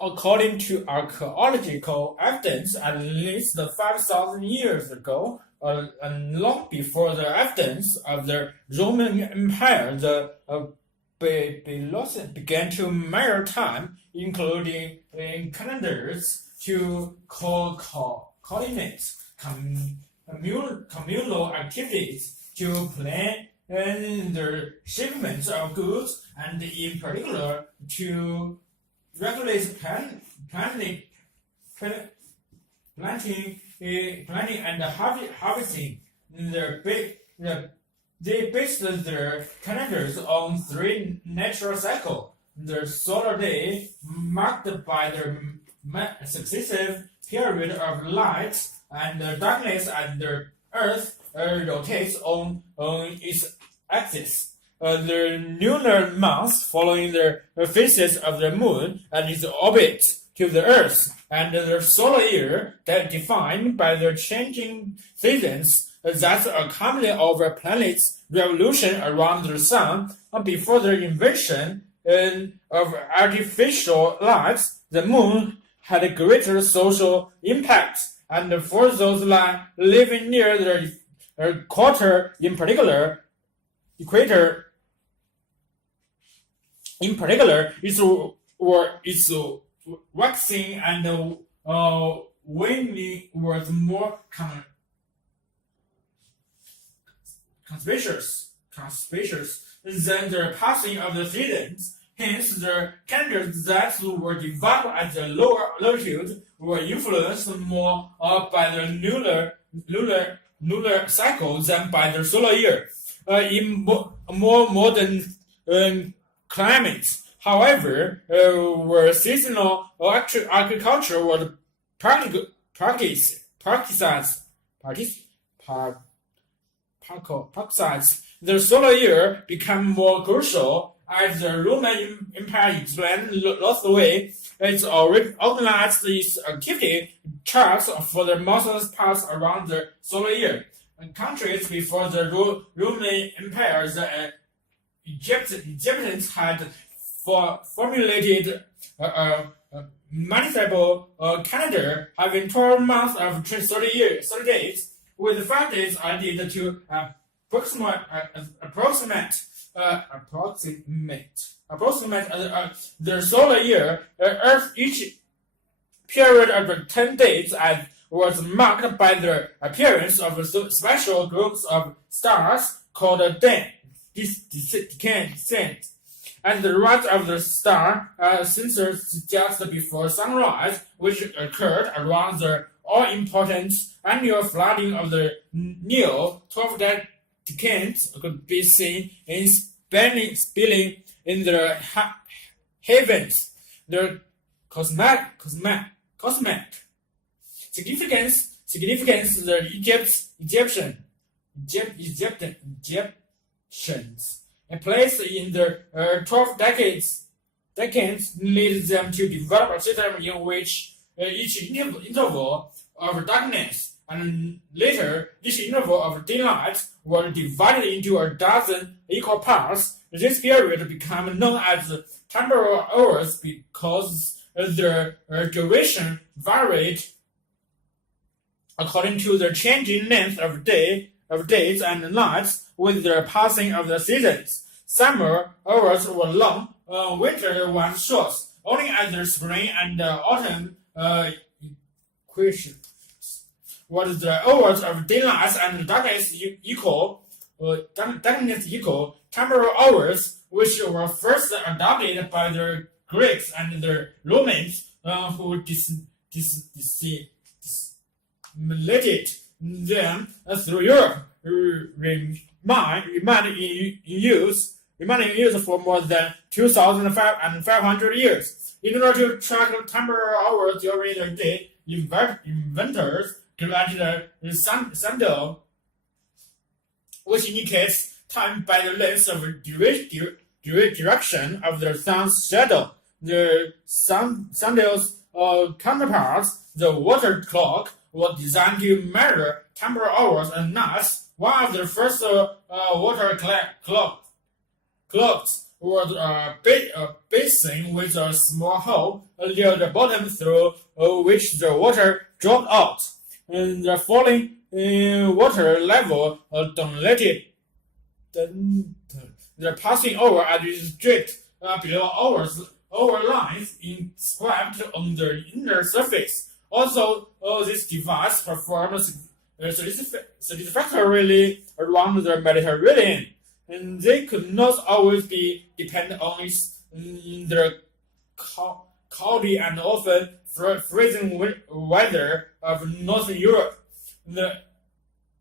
According to archaeological evidence, at least 5,000 years ago, and long before the evidence of the Roman Empire, the Babylonians began to measure time, including calendars, to coordinate communal activities, to plan the shipments of goods, and in particular to regulate planting and harvesting. They based their calendars on three natural cycles: the solar day, marked by the successive period of light and darkness as the Earth rotates on its axis. The lunar months following the phases of the moon and its orbit to the Earth, and the solar year that defined by the changing seasons that accompany our planet's revolution around the sun. Before the invention of artificial lights, the moon had a greater social impact, and for those living near the equator in particular, its waxing and waning was more conspicuous than the passing of the seasons. Hence, the calendars that were developed at the lower latitude were influenced more by the lunar cycle than by the solar year. In more modern climates, however, where seasonal agriculture was practiced, the solar year became more crucial as the Roman Empire lost away. It organized its activity charts for the most parts around the solar year. In countries before the Roman Empire, the Egyptians had formulated a municipal calendar having 12 months of 30 days, with 5 days added to approximate the solar year. Earth each period of 10 days was marked by the appearance of special groups of stars called descent, and the rise of the star sensors just before sunrise, which occurred around the all-important annual flooding of the Nile. 12 decades could be seen in spilling in the heavens. The cosmic significance the Egyptians placed in the 12 decades lead them to develop a system in which each interval of darkness and later each interval of daylight were divided into a dozen equal parts. This period became known as temporal hours because the duration varied according to the changing length of days and nights with the passing of the seasons. Summer hours were long, winter ones short. Only at the spring and autumn was the hours of daylight and darkness equal temporal hours, which were first adopted by the Greeks and the Romans, who disseminated them through Europe, remained in use for more than 2,500 years. In order to track temporal hours during the day, inventors created a sundial, which indicates time by the length of direction of the sun's shadow. The sundial's counterparts, the water clock, was designed to measure temporal hours and nights. One of the first water clocks was a basin with a small hole near the bottom through which the water dropped out. And the falling water level dominated the passing over at the drift below our lines inscribed on the inner surface. Also, this device performs satisfactorily around the Mediterranean, and they could not always be dependent on the cloudy and often freezing weather of Northern Europe. The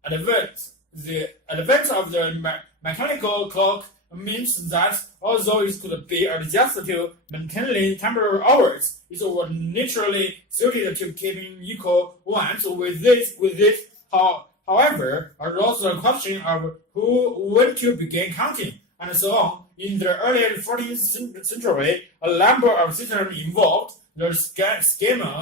advent of the mechanical clock means that although it could be adjusted to maintain temporary hours, it was naturally suited to keeping equal ones with this. However, arose the question of when to begin counting, and so on. In the early 14th century, a number of systems involved the schemers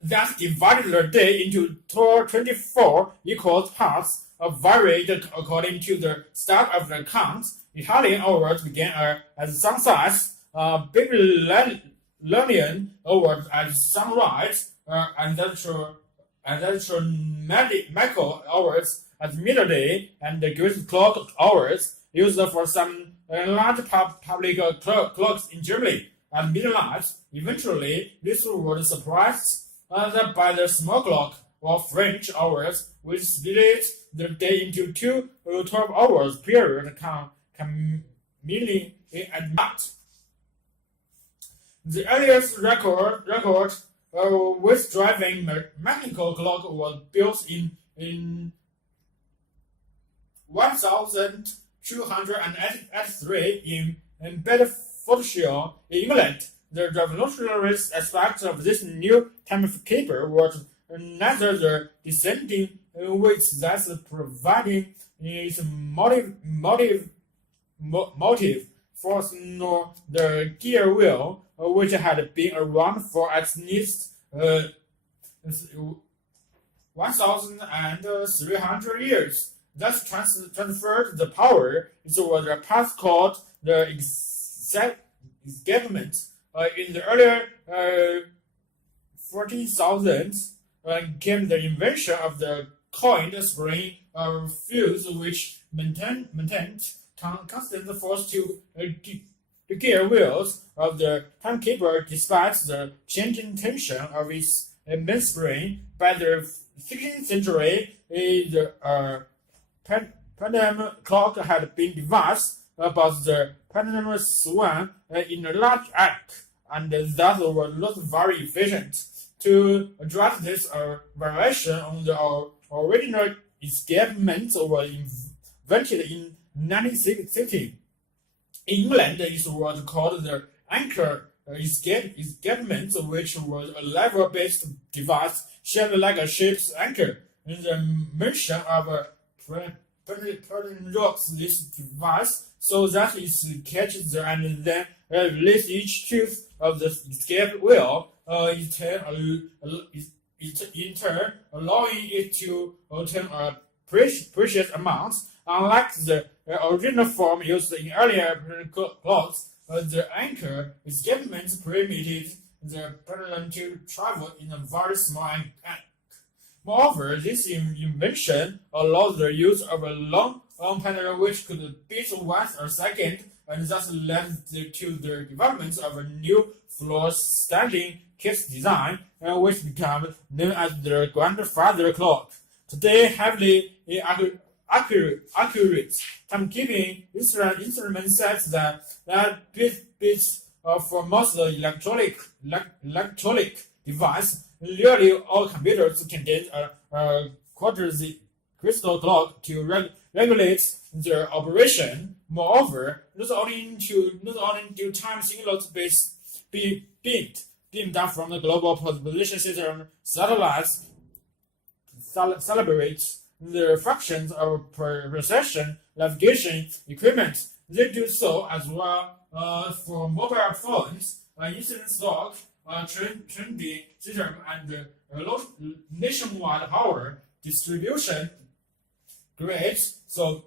that divided the day into 24 equal parts, varied according to the start of the count. Italian hours began at sunset, Babylonian hours at sunrise, and Michael hours at midday, and the Greek clock hours used for some large public clocks in Germany at midnight. Eventually, this was surprised by the small clock or French hours, which split the day into two 12-hour periods, meaning at night. The earliest record with driving mechanical clock was built in 1283 in Bedfordshire, England. The revolutionary aspect of this new timekeeper was neither the descending weights that providing its motive force nor the gear wheel, which had been around for at least 1,300 years. Thus transferred the power. It was a path called the escapement. In the earlier 14,000s came the invention of the coined spring fuse, which maintained constant force to the gear wheels of the timekeeper despite the changing tension of its mainspring. By the 16th century, the pendulum clock had been devised, but the pendulum swung in a large arc, and that was not very efficient. To address this variation on the original escapement was invented in 1960. In England, it was called the anchor escapement, which was a lever-based device shaped like a ship's anchor. In the mention of rocks this device so that it catches and then releases each tooth of the escape wheel, in turn allowing it to obtain a precious amount. Unlike the original form used in earlier clocks, the anchor escapement permitted the pendulum to travel in a very small arc. Moreover, this invention allowed the use of a long pendulum which could beat once a second, and thus led to the development of a new floor-standing case design, which became known as the grandfather clock. Today, heavily accurate timekeeping instrument sets that beats for most electronic device. Nearly all computers contain a quartz crystal clock to regulate their operation. Moreover, not only do time signals beamed down from the global position system satellites celebrates the functions of precision navigation equipment. They do so as well for mobile phones, incident stock, trendy system, and nationwide power distribution Great. So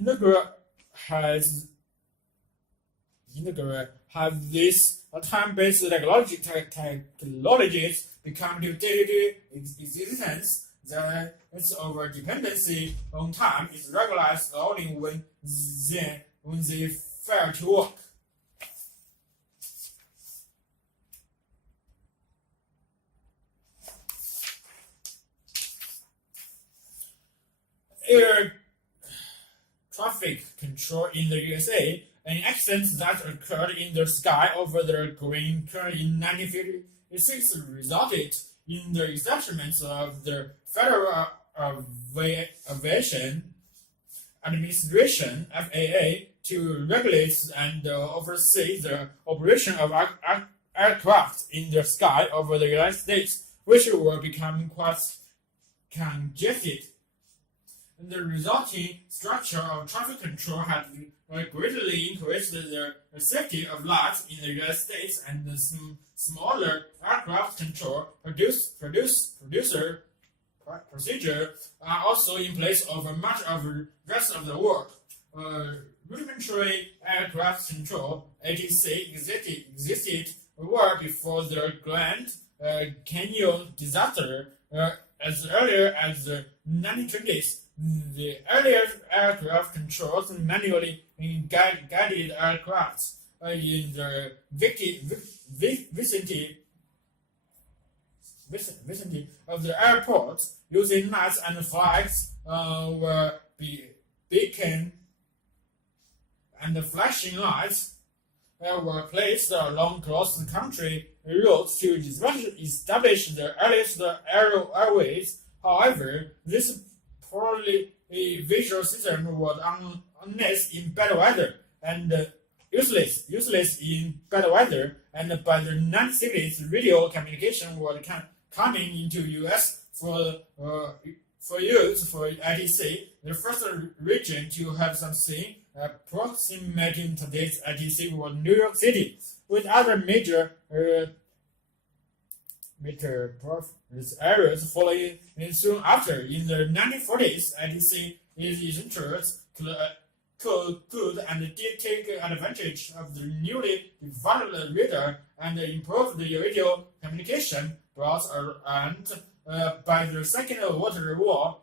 Integra have these time-based technologies become to day-to-day existence. That its over dependency on time is regularized only when they fail to work. Air traffic control in the USA, an accident that occurred in the sky over the Green Current in 1956 resulted in the establishment of the Federal Aviation Administration (FAA) to regulate and oversee the operation of aircraft in the sky over the United States, which were becoming quite congested. The resulting structure of traffic control had greatly increased the safety of lights in the United States, and the smaller aircraft control procedure are also in place over much of the rest of the world. Rudimentary aircraft control (ATC) existed well before the Grand Canyon disaster as early as the 1920s. The earlier aircraft controls manually guided aircraft in the vicinity of the airport using lights and flags were beacon and flashing lights were placed along cross-country routes to establish the earliest airways. However, this poorly visual system was unless in bad weather and useless in bad weather, and by the 1960s, radio communication was coming into U.S. for use for ITC. The first region to have something approximating today's ITC was New York City, with other major metropolitan areas following soon after. In the 1940s, ITC interest could and did take advantage of the newly developed radar and improve the radio communication brought and by the Second World War.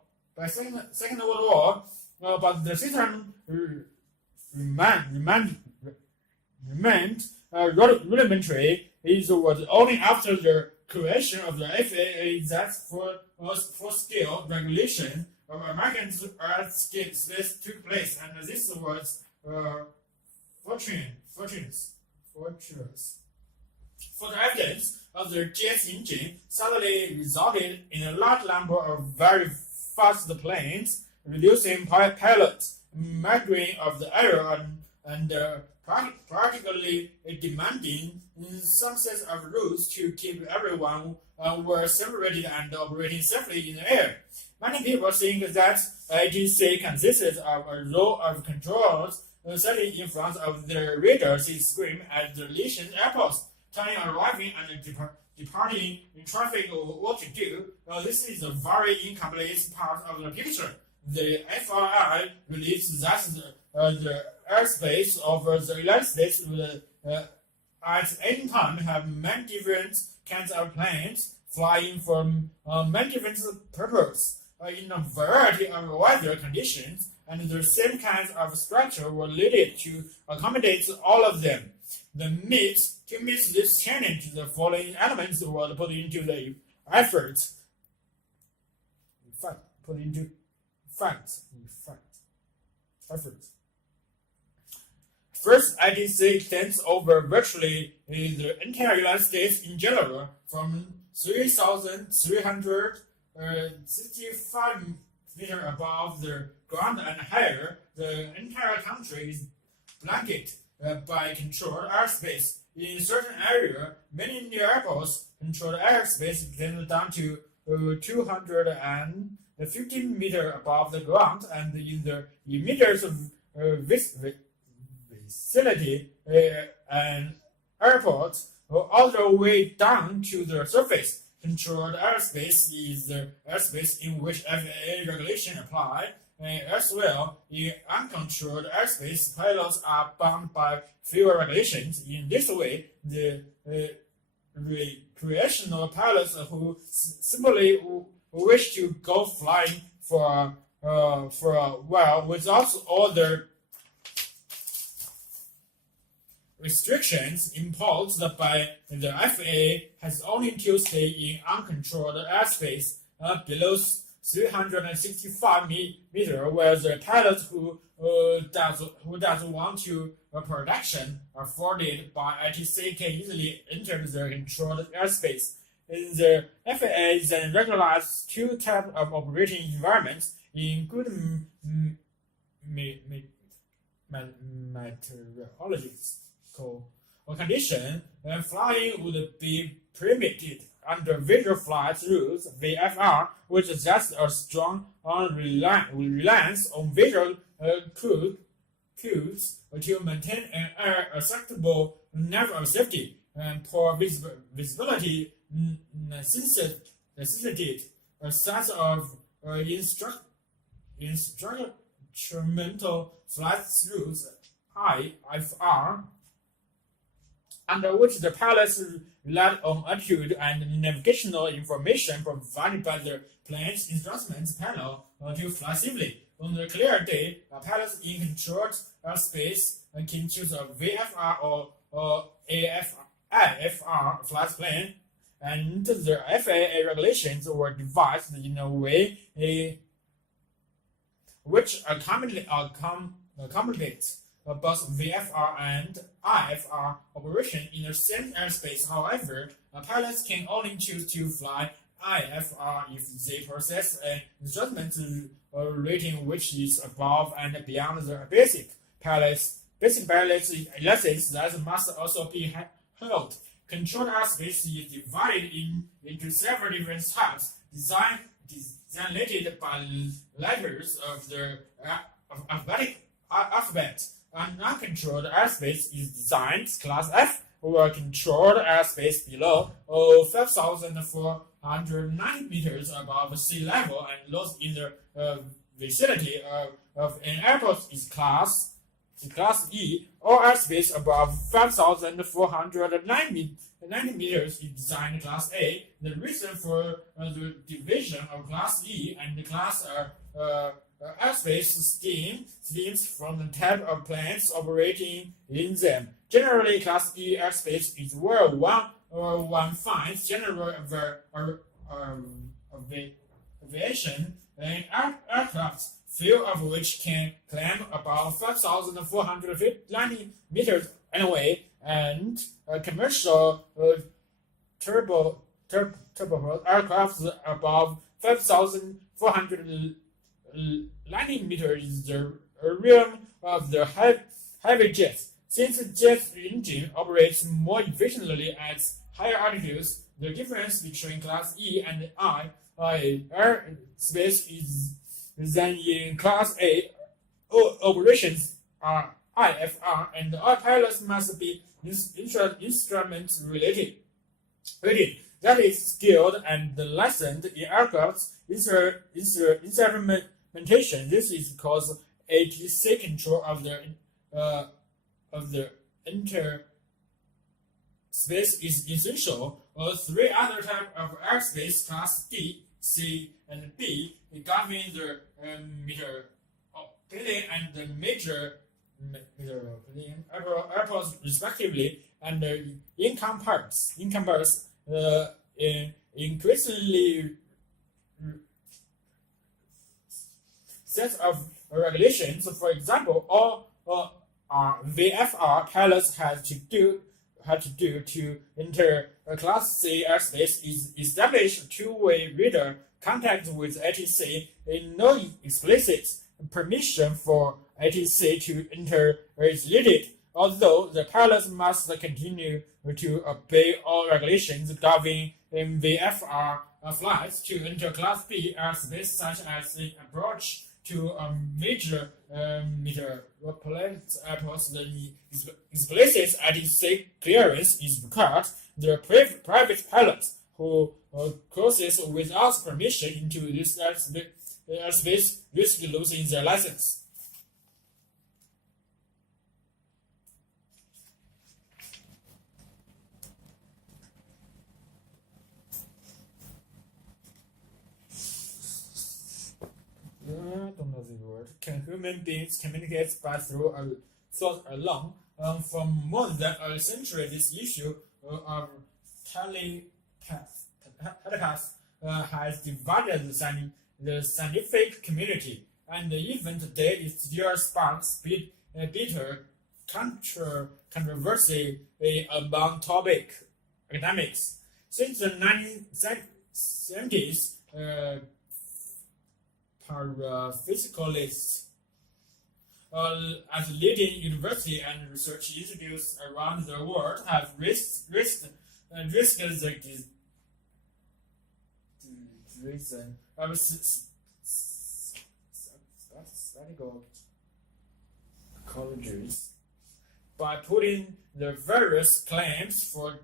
But the system remained rudimentary. It was only after the creation of the FAA that full-scale regulation of American space took place, and this was fortuitous. For the evidence of the jet engine suddenly resulted in a large number of very fast planes, reducing pilots' migraine of the air and practically demanding some set of rules to keep everyone were separated and operating safely in the air. Many people think that ATC consisted of a row of controls sitting in front of the radar screen at the nation's airports, telling arriving and departing in traffic what to do. This is a very incomplete part of the picture. The FAA believes that the airspace of the United States will at any time have many different kinds of planes flying for many different purposes in a variety of weather conditions, and the same kinds of structure were needed to accommodate all of them. To meet this challenge, the following elements were put into the effort. First, ITC extends over virtually the entire United States in general, from 3,365 meters above the ground and higher. The entire country is blanketed by controlled airspace. In certain areas, many new airports controlled airspace extends down to 250 meters above the ground, and in the meters of vicinity and airports all the way down to the surface. controlled airspace is the airspace in which FAA regulation apply. As well, in uncontrolled airspace, pilots are bound by fuel regulations. In this way, the recreational pilots who simply wish to go flying for a while without all the restrictions imposed by the FAA has only to stay in uncontrolled airspace below 365 meters, where the pilot who does want to protection afforded by ATC can easily enter the controlled airspace. The FAA then regulates two types of operating environments in good meteorological condition. Flying would be permitted under visual flight rules (VFR), which suggests a strong reliance on visual cues to maintain an acceptable level of safety. Poor visibility necessitated a set of instrumental flight rules (IFR), under which the pilots relied on altitude and navigational information provided by the plane's instruments panel to fly safely. On a clear day, pilots in controlled airspace can choose a VFR or IFR flight plan, and the FAA regulations were devised in a way which accommodates both VFR and IFR operation in the same airspace. However, pilots can only choose to fly IFR if they possess an instrument rating which is above and beyond the basic pilot license that must also be held. Controlled airspace is divided into several different types, designated by letters of the alphabet. An uncontrolled airspace is designed Class F, or controlled airspace below 5,490 meters above sea level and lost in the vicinity of an airport is Class E, or airspace above 5,490 meters is designed Class A. The reason for the division of Class E and Class airspace stems from the type of planes operating in them. Generally, Class E airspace is where one finds general aviation and aircraft, few of which can climb about 5,490 meters anyway, and commercial turboprop aircraft above 5,490 meters is the realm of the heavy jets. Since the jet engine operates more efficiently at higher altitudes, the difference between Class E and I airspace is than in Class A. Operations are IFR, and all pilots must be instrument rated. That is skilled and licensed in aircraft instrumentation. This is because ATC control of the interspace is essential. Three other types of airspace, Class D, C, and B, govern the metropolitan and the major airports respectively, and encompass increasingly sets of regulations. For example, all VFR pilots had to do to enter a Class C airspace is establish two-way radar contact with ATC, and no explicit permission for ATC to enter is needed, although the pilots must continue to obey all regulations governing VFR flights to enter Class B airspace, such as the approach to a major metropolitan airports. The explicit ATC clearance is required. The private pilots who crosses without permission into this airspace risk losing their license. I don't know the word. Can human beings communicate by through a thought alone? For more than a century, this issue of telepath has divided the scientific community, and even today it still sparks bitter controversy among topic academics. Since the 1970s, paraphysicalists at leading university and research institutes around the world have risked the reason of statistical colleges by putting the various claims for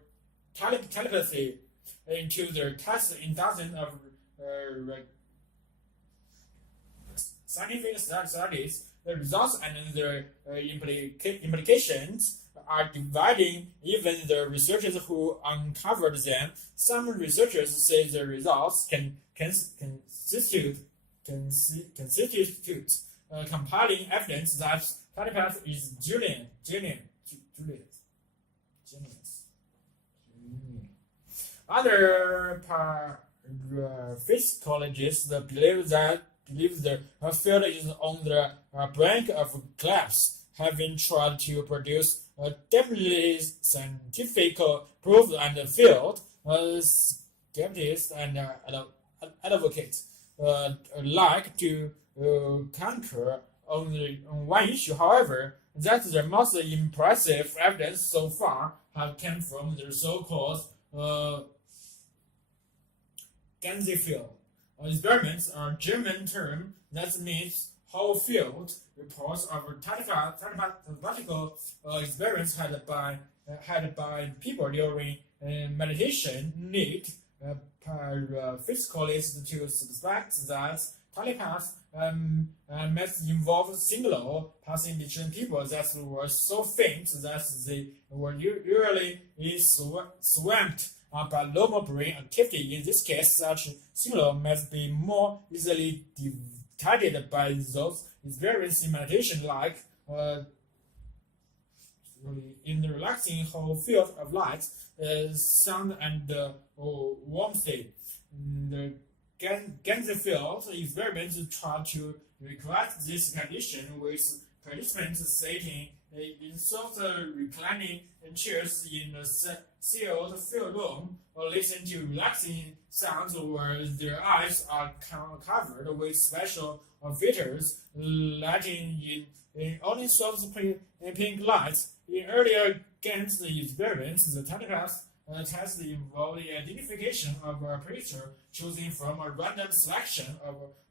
telepathy into their tests in dozens of scientific studies. The results and their implications are dividing even the researchers who uncovered them. Some researchers say the results can constitute compelling evidence that telepath is genius. Other paraphysicologists believe the field is on the brink of collapse, having tried to produce definitely scientific proof and field. Skeptics and advocates like to counter on one issue. However, that the most impressive evidence so far have come from the so-called Ganzi-field experiments, are a German term that means whole field reports of telepathical experience had by people during meditation lead paraphysicalists to suspect that telepaths must involve signal passing between people that were so faint that they were usually swamped by normal brain activity. In this case, such signal must be more easily detected by those experiencing meditation, like in the relaxing whole field of light, sound, and warmth. The Ganzi field experiments try to recreate this condition with participants sitting in soft reclining chairs in a sealed field room, or listen to relaxing sounds where their eyes are covered with special filters, letting in only soft pink lights. In earlier Ganzi experiments, the telepath test involved the identification of a preacher chosen from a random selection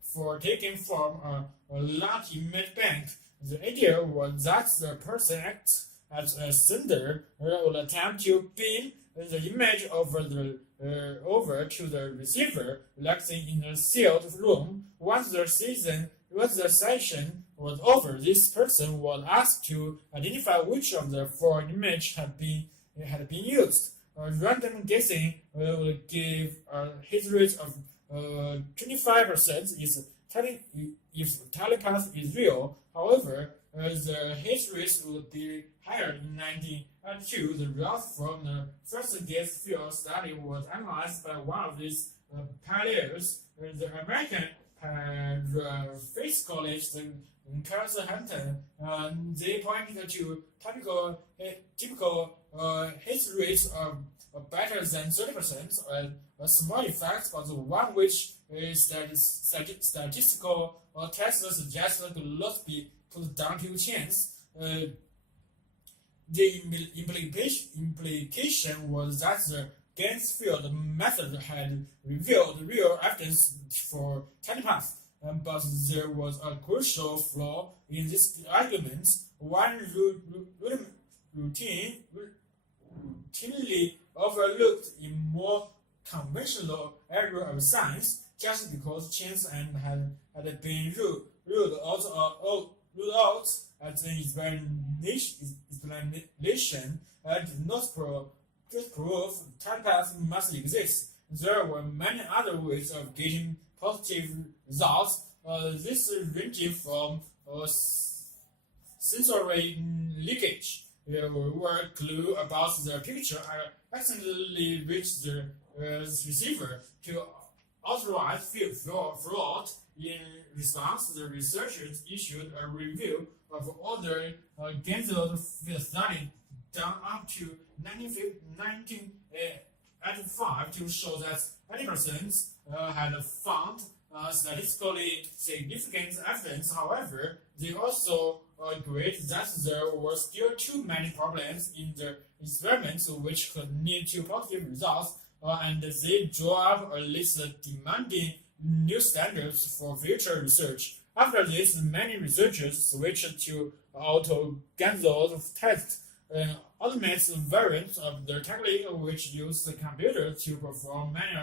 for taking from a large image bank. The idea was that the person acts as a sender would attempt to beam the image over to the receiver, relaxing in a sealed room. Once the session was over, this person was asked to identify which of the four images had been used. Random guessing will give a hit rate of 25% if telepath is real. However, the hit rate would be higher in 1992. The results from the first Ganzi field study was analyzed by one of these pioneers, the American paraphysicalist Carl Hunter. They pointed to typical hit rates of better than 30%, a small effect, but one which statistical tests suggest could not be put down to chance. The implication was that the Ganzi field method had revealed real evidence for telepath, but there was a crucial flaw in this argument. One routinely overlooked in more conventional area of science just because chance and had been ruled out as an explanation did not disprove telepaths must exist. There were many other ways of getting positive results. This ranging from sensory leakage, where clue about the picture accidentally reached the receiver, to outright fraud. In response, the researchers issued a review of all the Genzel field studies done up to 1985 to show that 80% had found statistically significant evidence. However, they also agreed that there were still too many problems in the experiments which could lead to positive results, and they drew up a list demanding new standards for future research. After this, many researchers switched to auto-Genzel tests, an automated variant of the technique which used the computer to perform many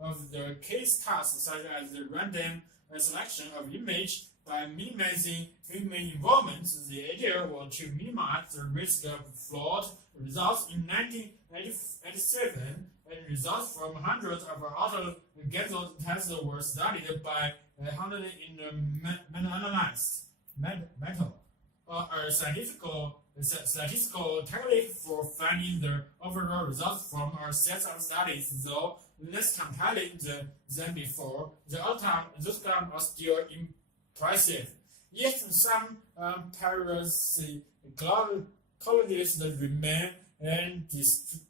of the case tasks, such as the random selection of image. By minimizing human involvement, the idea was to minimize the risk of flawed results. In 1987, results from hundreds of auto-Genzel tests were studied by hundreds in the meta-analyzed metal, a statistical technique for finding the overall results from a set of studies, though less compelling than before. The outcomes are still impressive. Yet some parapsychologists remain disturbed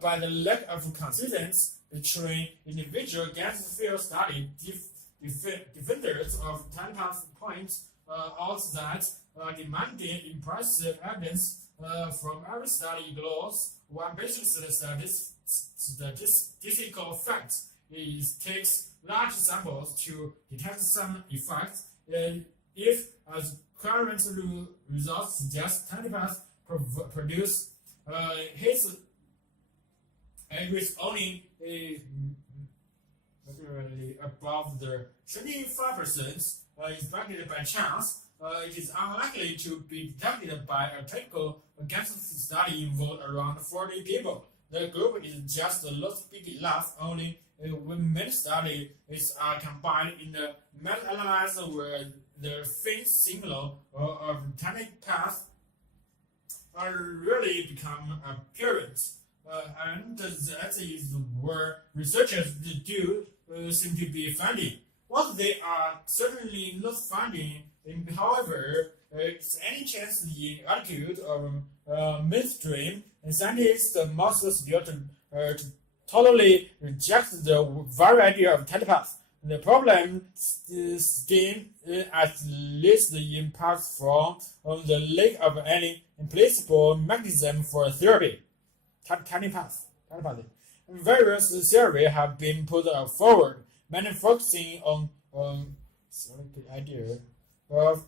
by the lack of consistency between individual gas field study. Defenders of telepath point out that demanding impressive evidence from every study ignores one basic statistical fact. It takes large samples to detect some effects. If, as current results suggest, telepaths produce hits average only above the 75% expected by chance, it is unlikely to be detected by a typical gas study involved around 40 people. The group is just a lot big enough only when many studies are combined in the meta-analysis where the faint signal of telepath really become apparent. And that is where researchers do seem to be finding. What they are certainly not finding, however, is any chance in attitude of mainstream scientists must still to totally reject the very idea of telepath. The problem stems at least in part from the lack of any implicable mechanism for therapy. Telepathy. Various theories have been put forward, many focusing on the idea of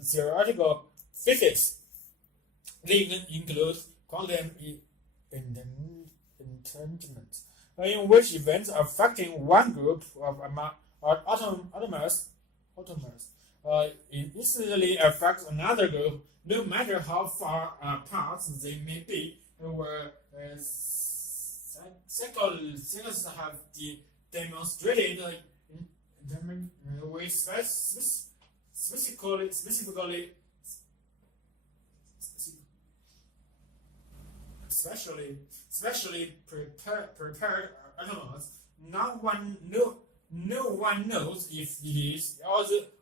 theoretical physics. They include quantum entanglement, in which events affecting one group of atomers instantly affect another group, no matter how far apart they may be. Where psychologists have demonstrated with specially prepared animals. No one knows if it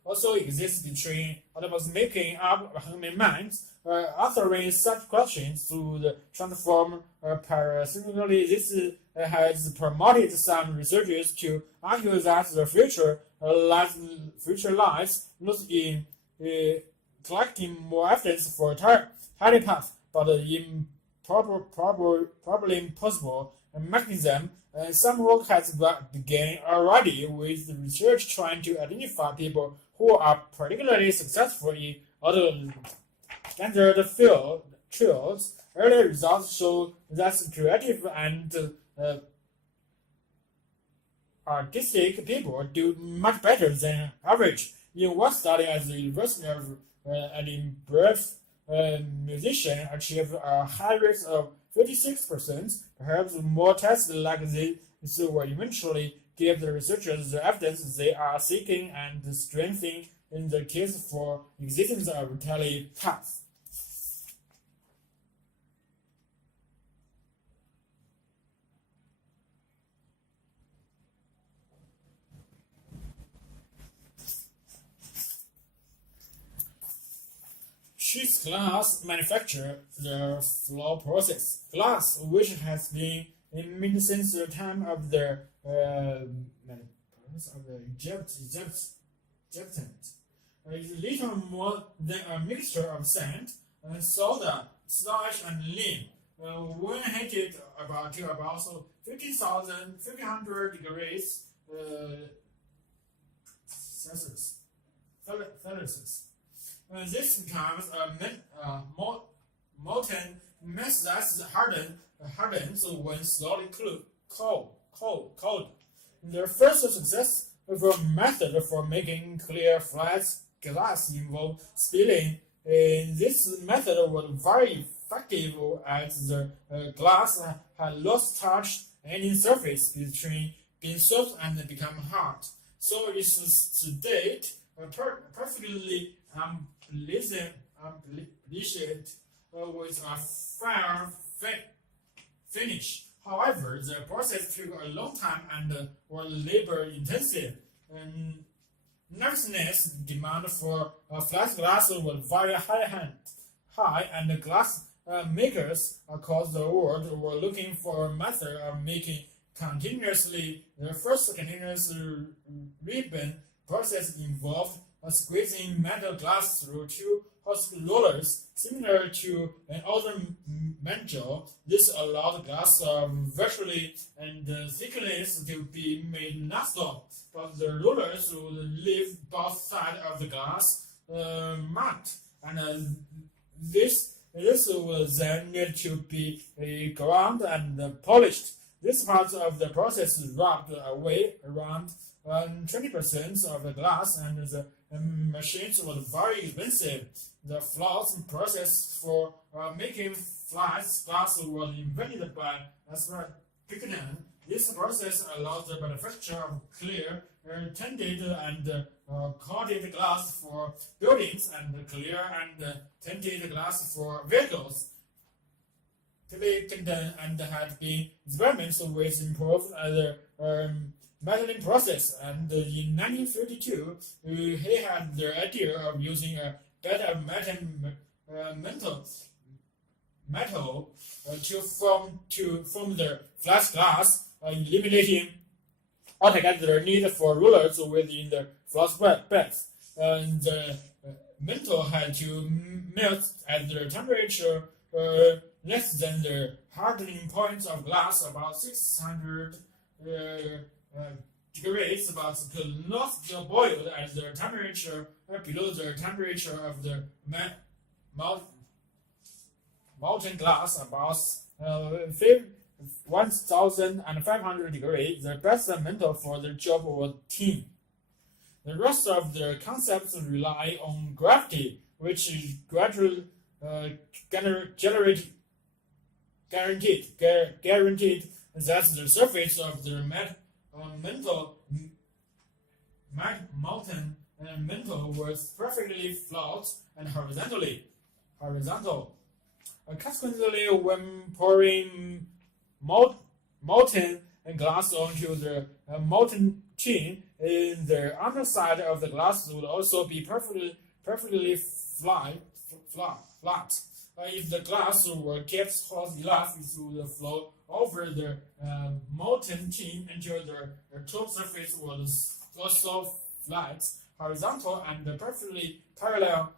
also exists between animals, making up human minds. Answering such questions through the transform parapsychology. This has promoted some researchers to argue that the future lies not in collecting more evidence for telepath, but in probably impossible mechanism. Some work has begun already with research trying to identify people who are particularly successful in other standard fields. Early results show that creative and artistic people do much better than average. In one study at the University of Edinburgh, musicians achieved a high rate of 56%. Perhaps more tests like this will eventually give the researchers the evidence they are seeking and strengthen in the case for existence of telepaths. Cheese glass manufacture the flow process. Glass, which has been in since the time of the Egyptians, is little more than a mixture of sand, soda, starch, and lean. When heated to about 1500 degrees Celsius. This becomes a molten mass that hardens when slowly cold. The first successful method for making clear flat glass involved spilling. This method was very effective as the glass had lost touch any surface between being soft and become hard. So it is to date perfectly unbleached with a fair finish. However, the process took a long time and was labor intensive. Nevertheless, demand for flat glass was very high, and glass makers across the world were looking for a method of making continuously. The first continuous ribbon process involved squeezing metal glass through two hot rollers, similar to an outer mantle. This allowed glass virtually and thickness to be made non-stop, but the rollers would leave both sides of the glass matte, and this was then need to be ground and polished. This part of the process rubbed away around 20% of the glass, and the machines was very expensive. The floss process for making flat glass was invented by Pickton. This process allows the manufacture of clear, tinted, and coated glass for buildings and clear and tinted glass for vehicles. Pickton and had been experiments with improved metalling process, and in 1952 he had the idea of using a better metal to form the flat glass, eliminating altogether the need for rollers within the flat beds. The metal had to melt at the temperature less than the hardening point of glass, about 600 degrees, but could not be boiled at the temperature below the temperature of the molten glass, about 1,500 degrees. The best metal for the job was tin. The rest of the concepts rely on gravity, which is gradually guaranteed that the surface of the molten metal was perfectly flat and horizontal. Consequently, when pouring molten glass onto the molten tin, the underside of the glass would also be perfectly flat. If the glass were kept hot enough, it would flow over the molten tin until the top surface was also flat, horizontal, and perfectly parallel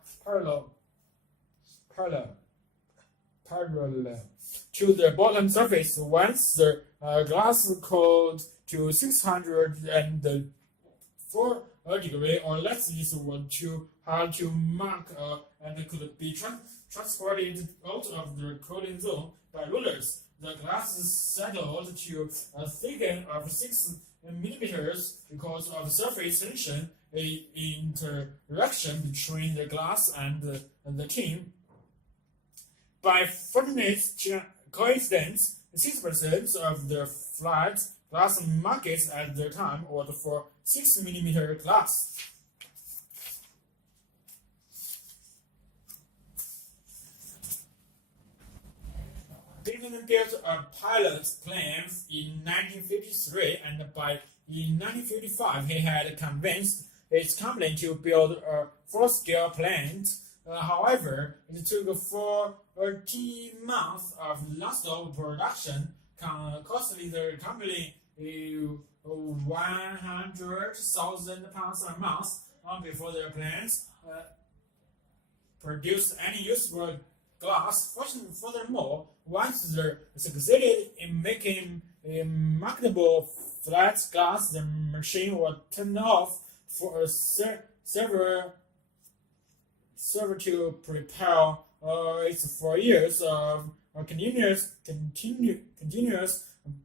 to the bottom surface. Once the glass cooled to 604 a degree or less is too hard to mark and could be transported out of the cooling zone by rulers. The glass settled to a thickness of 6 millimeters because of surface tension, a interaction between the glass and the tin. By fortunate coincidence, 6% of the flat glass markets at the time were for 6 millimeter glass. Dickson built a pilot plane in 1953, and in 1955 he had convinced his company to build a full-scale plant. However, it took 14 months of non-stop production, costing the company £100,000 a month before their plants produced any useful glass. Furthermore, once they succeeded in making a marketable flat glass, the machine was turned off for several to prepare its 4 years of continuous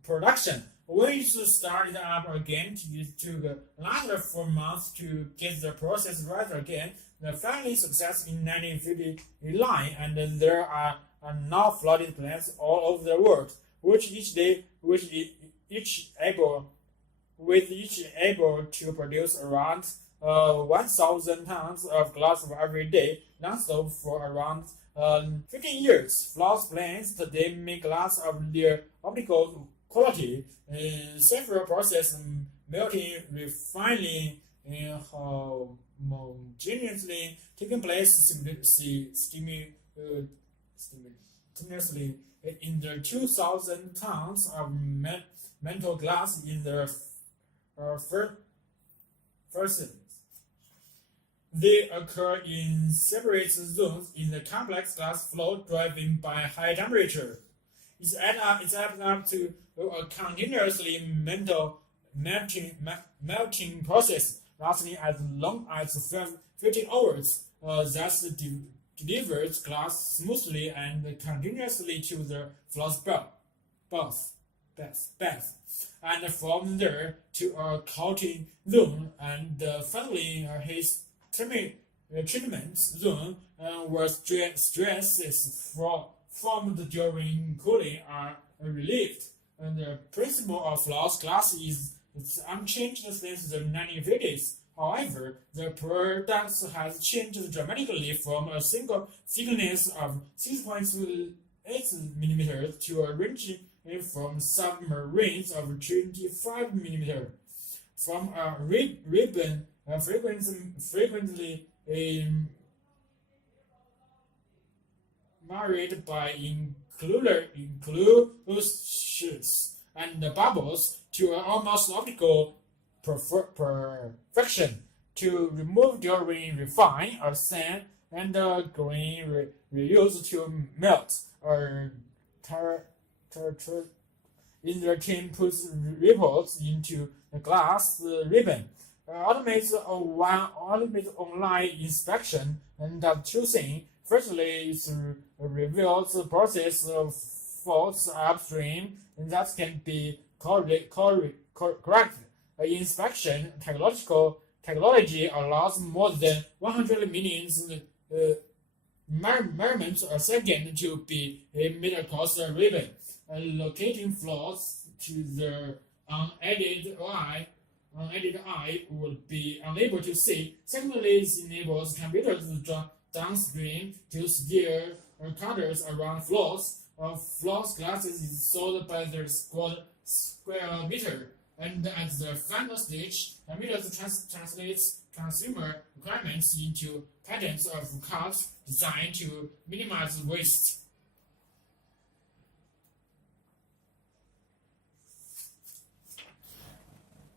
production. When it started up again, it took another 4 months to get the process right again. The final success in 1959, and there are now flooded plants all over the world, which each able to produce around 1,000 tons of glass every day, non-stop for around 15 years. Floss plants today make glass of their optical quality. Several processes, melting, refining, homogeneously taking place simultaneously in the 2,000 tons of metal glass in the first. They occur in separate zones in the complex glass flow driven by high temperature. It's added up to a continuously melting process lasting as long as 15 hours. Thus delivers glass smoothly and continuously to the floss bath, and from there to a coating zone, and finally his treatment zone where stresses formed during cooling are relieved. And the principle of floss glass is unchanged since the 1950s. However, the products has changed dramatically from a single thickness of 6.8 mm to a range from submarines of 25 mm. From a ribbon frequently married by inclusions and bubbles to an almost optical perfection, to remove during refine or sand, and grain reused to melt or in the tin puts ripples into the glass ribbon. Automates online inspection and does two things. Firstly, it reveals the process of faults upstream that can be corrected. Inspection technology allows more than 100 million measurements a second to be made across the ribbon, locating flaws to the unaided eye would be unable to see. Secondly, it enables computers downstream to steer cutters around flaws. Floss glasses is sold by the square meter, and at the final stage, computers translates consumer requirements into patterns of cuts designed to minimize waste.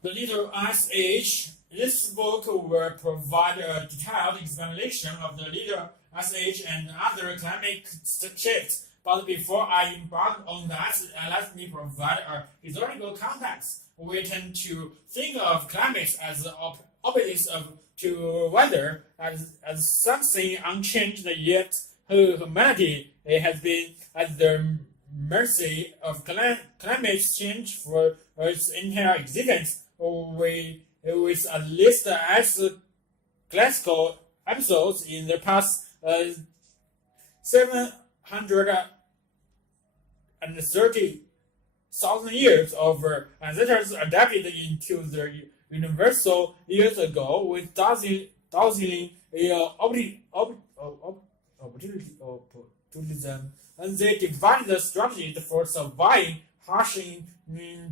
The little Ice Age. This book will provide a detailed explanation of the little Ice Age and other climate shifts. But before I embark on that, let me provide a historical context. We tend to think of climate as opposites to weather as something unchanged, yet humanity has been at the mercy of climate change for its entire existence, with at least as classical episodes in the past 730,000 years of ancestors adapted into the universal years ago with dazzling optimism, and they developed the strategy for surviving harsh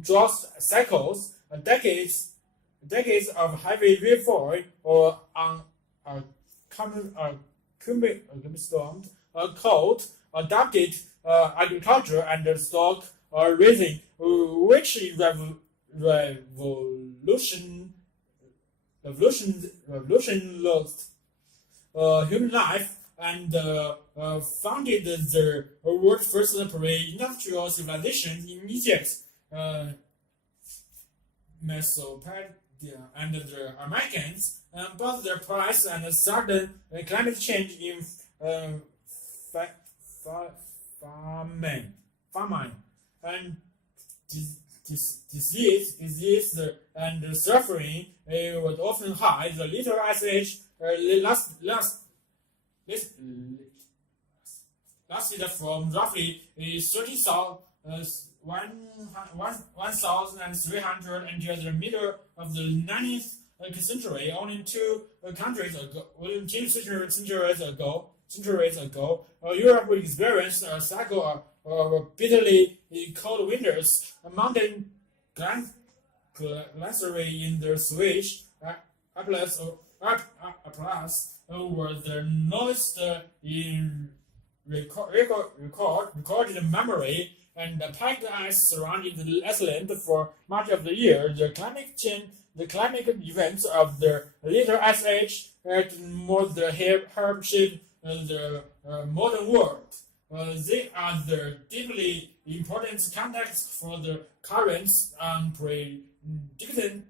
drought cycles, decades of heavy rainfall, or storm, cold, adapted agriculture and stock raising, which revolutionized human life and founded the world's first pre-industrial civilization in Egypt, Mesopotamia, and the Americans. Both the price and sudden climate change in famine and disease and suffering was often high. The little ice age lasted from roughly 1,300 until the middle of the 19th century. Only two centuries ago, Europe experienced a cycle of bitterly cold winters. Mountain glaciers in the Swiss Alps were the newest in recorded memory, and the packed ice surrounded Iceland for much of the year. The climate events of the Little Ice Age more the help shape the modern world. They are the deeply important context for the current unprecedented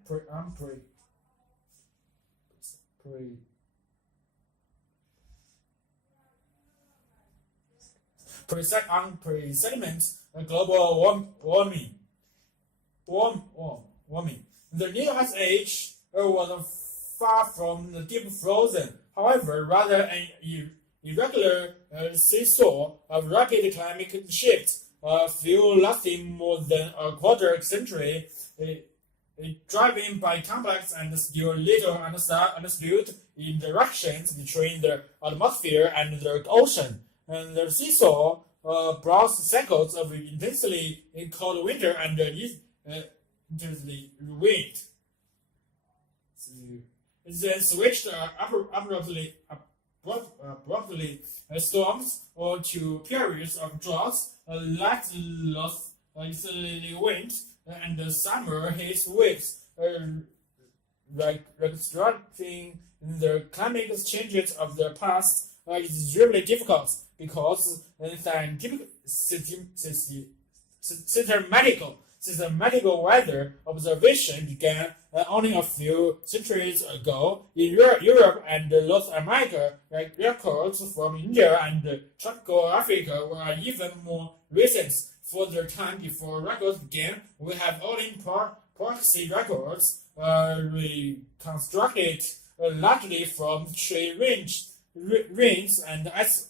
global warming. The Little Ice Age was far from the deep frozen. However, rather an irregular seesaw of rapid climate shifts, a few lasting more than a quarter century, driven by complex and still little understood interactions between the atmosphere and the ocean. And the seesaw brought cycles of intensely cold winter and intensely wind. Then switched abruptly storms or to periods of droughts, light loss, wind, and summer heat waves, reconstructing the climate changes of the past is really difficult because scientific systematical weather observation began only a few centuries ago. In Europe and North America, records from India and tropical Africa were even more recent. For the time before records began, we have only proxy records reconstructed largely from tree rings and ice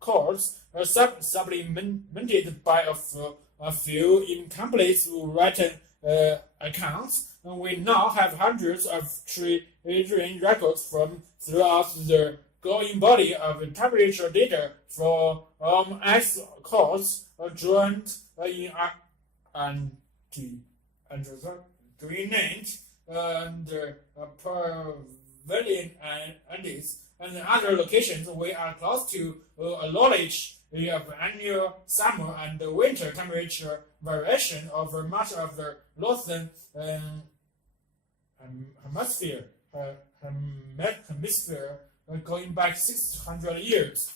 cores, supplemented by a few incomplete written accounts. We now have hundreds of tree ring records from throughout the growing body of temperature data from ice cores joined in Greenland and prevalent Andes and other locations. We are close to a knowledge of annual summer and winter temperature variation over much of the northern hemisphere, going back 600 years.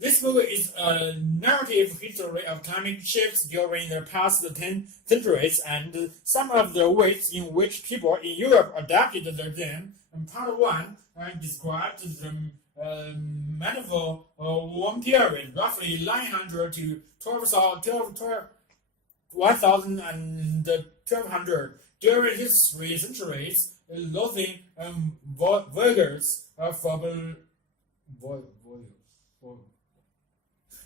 This book is a narrative history of climate shifts during the past 10 centuries and some of the ways in which people in Europe adapted them. And part 1 describes the medieval warm period, roughly 900 to 1200. During these 3 centuries, loathing voyagers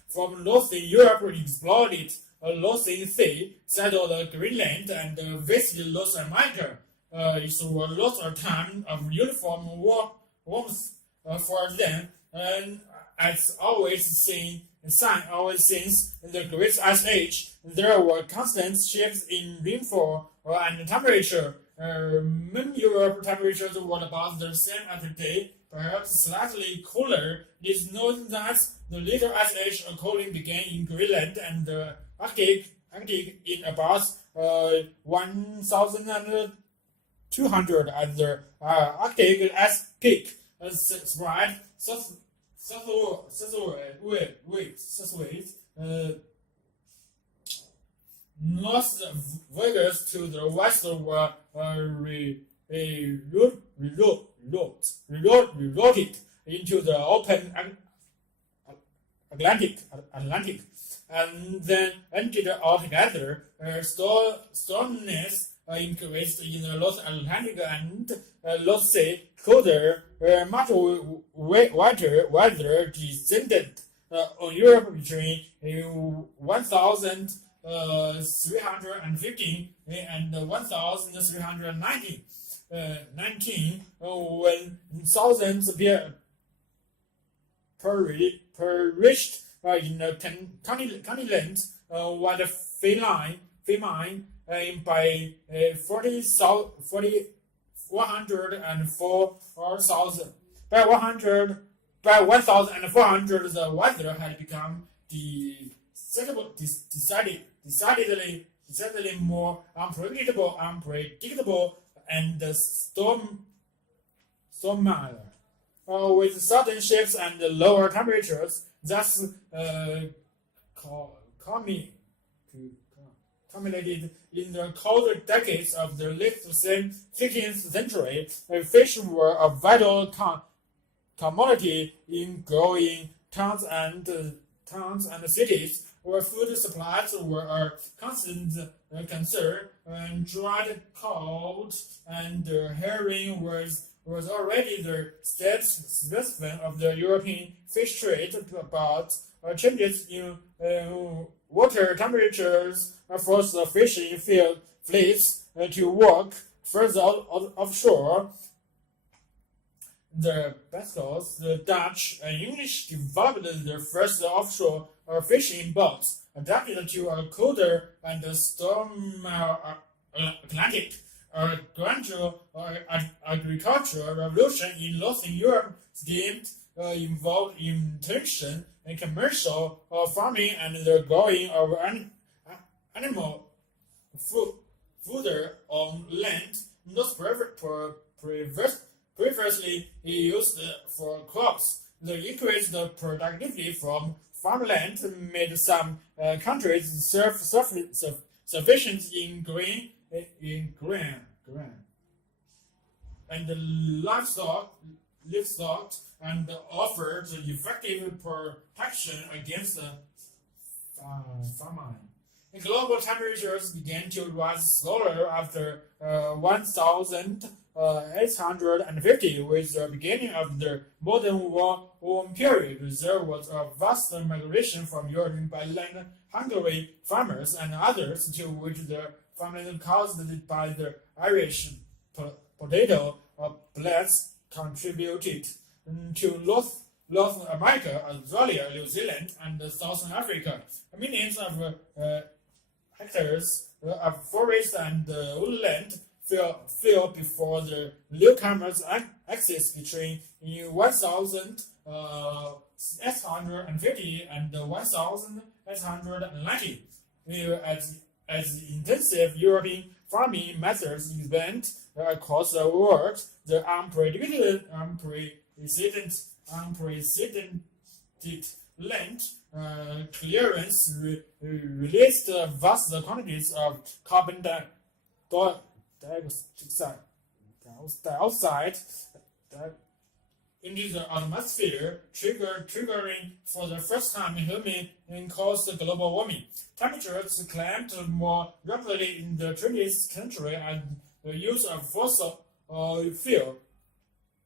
from northern Europe explored a Northern Sea, settled Greenland, and visited North America. It was lots of time of uniform warmth for them, and as always since the Great Ice Age, there were constant shifts in rainfall and temperature. Many Europe temperatures were about the same as today, perhaps slightly cooler. It is known that the Little Ice Age cooling began in Greenland and the Arctic in about 1,200 as the Arctic ice peak spread northwards to the west were rerouted into the open Atlantic, and then ended altogether. Storminess increased in the North Atlantic and North Sea. Colder, much wetter weather descended on Europe between 1,315 and 1,319, when thousands perished in the continent was famine by 1,400. By 1,400, the weather had become decidedly more unpredictable, and stormier, with sudden shifts and lower temperatures, thus culminated in the cold decades of the late 15th century. Fish were a vital commodity in growing towns and cities, where food supplies were a constant concern. Dried cod and herring was already the state specimen of the European fish trade, but changes in water temperatures forced the fishing fleets to walk further offshore. The Basques, the Dutch, and English developed the first offshore fishing boats, adapted to a colder and stormier Atlantic. A gradual agricultural revolution in Northern Europe seemed involved intention in commercial farming and the growing of animal fodder on land, not previously used for crops. The increased productivity from farmland made some countries self-sufficient in grain and livestock, and offered effective protection against famine. Global temperatures began to rise slower after 1,850, with the beginning of the modern warm period. There was a vast migration from Europe by land Hungary farmers and others, to which the famine caused by the Irish potato plants contributed. To North America, Australia, New Zealand, and Southern Africa, millions of hectares of forest and woodland fell before the newcomers' access between 1,850 and 1,890. As intensive European farming methods expand across the world, the unprecedented plant clearance released vast quantities of carbon dioxide into the atmosphere, triggering for the first time human-caused global warming. Temperatures climbed more rapidly in the 20th century, and the use of fossil fuel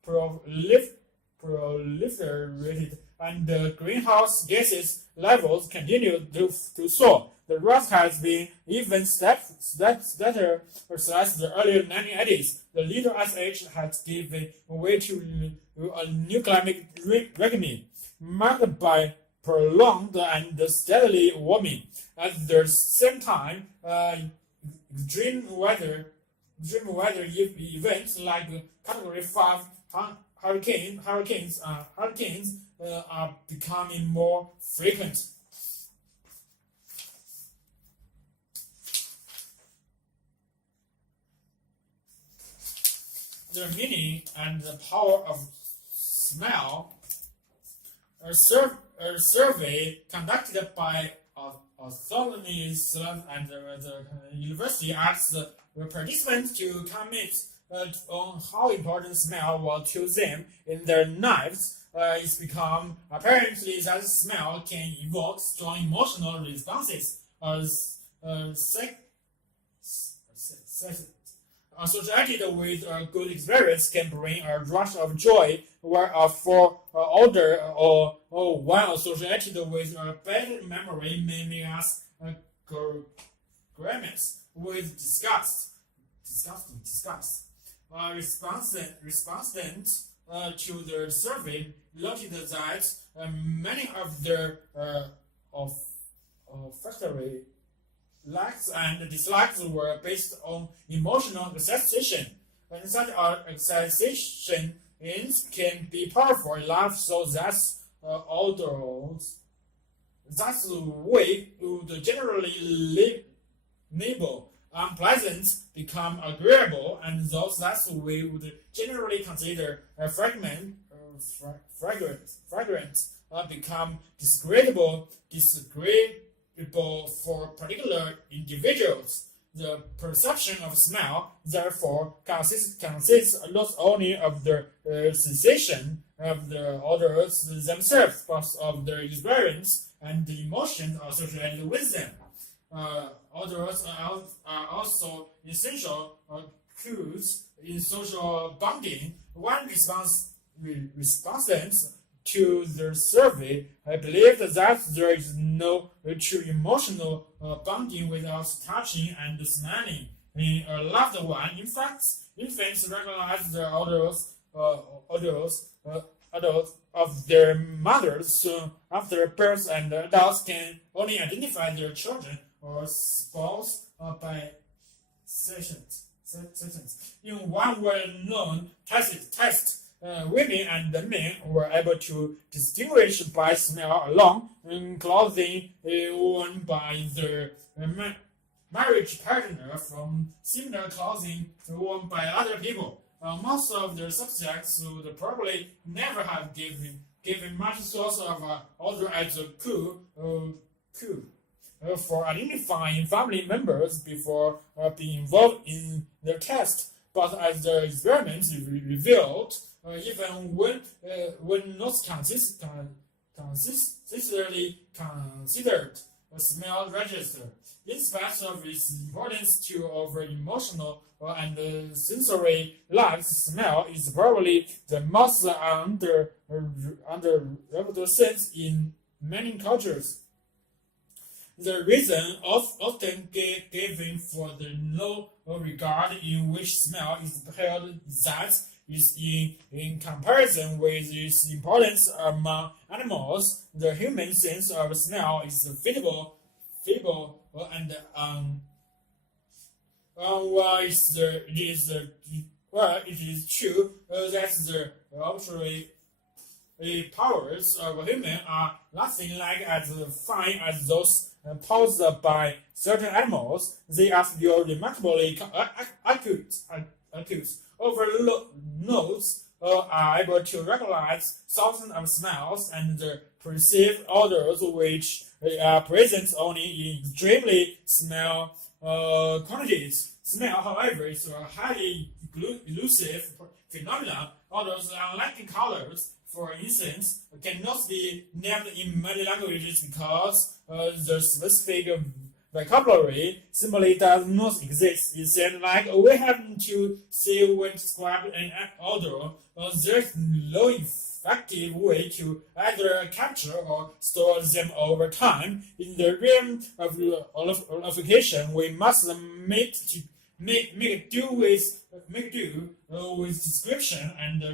proliferated, and the greenhouse gases levels continued to soar. The rise has been even steeper since the early 1980s. The Little Ice Age has given way to a new climate regime, marked by prolonged and steadily warming. At the same time, extreme weather events like Category 5 hurricanes are becoming more frequent. The meaning and the power of smell. A survey conducted by authorities and the university asked the participants to comment on how important smell was to them in their lives. It's become apparently that smell can evoke strong emotional responses. Associated with a good experience can bring a rush of joy, where for older or one associated with a bad memory may make us grimace with disgust. Respondents to the survey noted that many of their olfactory likes and dislikes were based on emotional excitation, and such excitation can be powerful enough so that that's the way would generally label unpleasant become agreeable, and those that we would generally consider fragrant become disagreeable for particular individuals. The perception of smell, therefore, consists not only of the sensation of the odors themselves, but of their experience and the emotions associated with them. Odors are also essential cues in social bonding. One respondent to the survey, I believe that there is no true emotional bonding without touching and smelling in a loved one. In fact, infants recognize the odors of their mothers soon after birth, and adults can only identify their children or spouse by sessions. In one well-known test, women and men were able to distinguish by smell alone clothing worn by their marriage partner from similar clothing worn by other people. Most of the subjects would probably never have given much thought of odor as a clue for identifying family members before being involved in the test. But as the experiments revealed, even when not consistently considered, a smell register, in spite of its importance to our emotional and sensory lives, smell is probably the most underrated sense in many cultures. The reason often given for the low regard in which smell is held that is in comparison with its importance among animals, the human sense of smell is feeble and while it is true that the auditory powers of human are nothing like as fine as those posed by certain animals, they are still remarkably acute. Overloads are able to recognize thousands of smells and perceive odors which are present only in extremely small quantities. Smell, however, is a highly elusive phenomenon. Odors, unlike colors, for instance, cannot be named in many languages because the specific vocabulary simply does not exist. It seems like we have to say when to describe an odor. There's no effective way to either capture or store them over time. In the realm of olfactory, we must make do with description and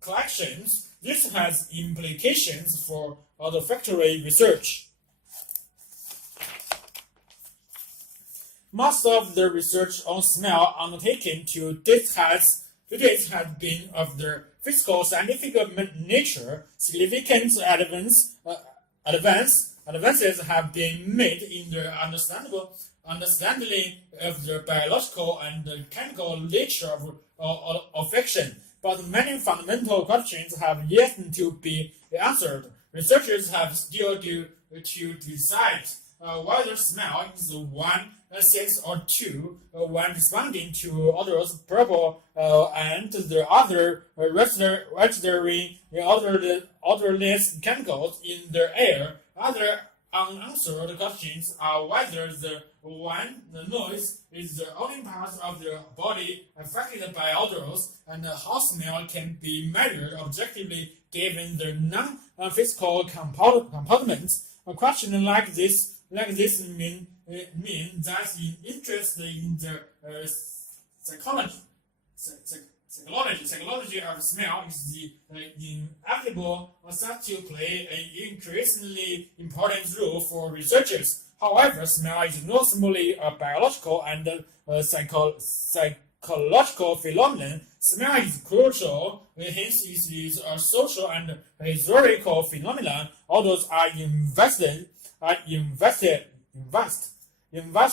recollections. This has implications for olfactory research. Most of the research on smell undertaken to date has been of the physical scientific nature. Significant advances have been made in the understanding of the biological and the chemical nature of olfaction, but many fundamental questions have yet to be answered. Researchers have still to decide whether smell is one sense or two when responding to others' purple and the other registering odorless chemicals in the air. Other unanswered questions are whether the noise is the only part of the body affected by odors, and how smell can be measured objectively given the non-physical components. A question like this mean that in interest in the psychology of smell is inevitable set to play an increasingly important role for researchers. However, smell is not simply a biological and psychological phenomenon. Smell is crucial, hence it is a social and historical phenomenon. Odors are invested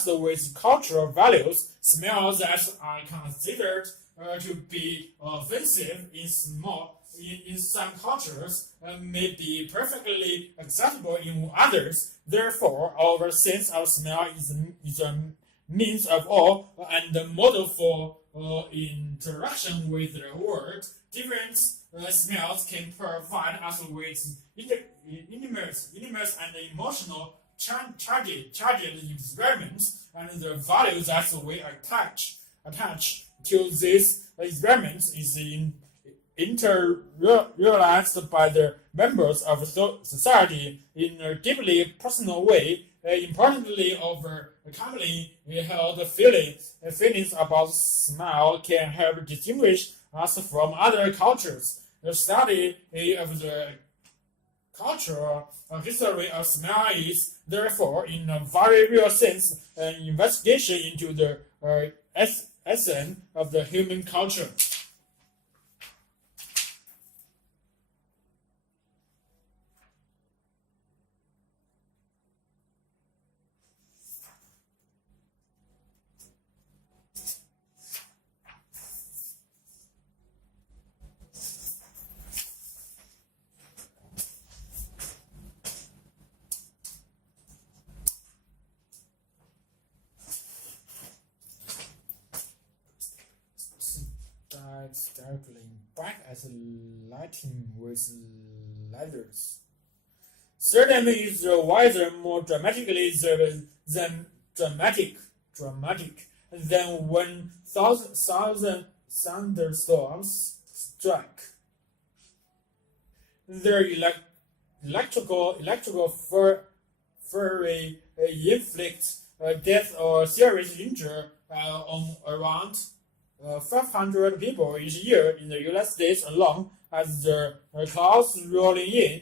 with cultural values. Smells that are considered to be offensive in some cultures may be perfectly acceptable in others. Therefore, our sense of smell is a means of awe and a model for interaction with the world. Different smells can provide us with intimate and emotional charged experiments, and the value that we attach to these experiments is internalized by the members of society in a deeply personal way. Importantly, over commonly held feelings about smell can help distinguish us from other cultures. The study of the cultural history of smell is, therefore, in a very real sense, an investigation into the essence of the human culture. Startling back as lighting with letters. Certainly is wiser more dramatically than dramatic than when thousand thunderstorms strike. Their electrical fury inflict death or serious injury on around 500 people each year in the United States alone, as the clouds rolling in.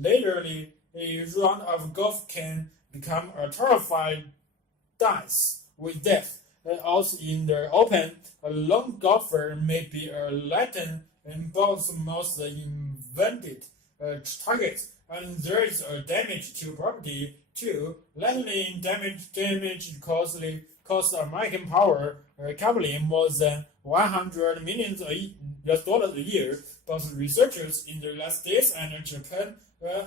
Literally, a round of golf can become a terrifying dice with death. Out in the open, a lone golfer may be a Latin and both most invented target, and there is a damage to property too. Lightning damage cost American power company more than $100 million a year, but researchers in the United States and Japan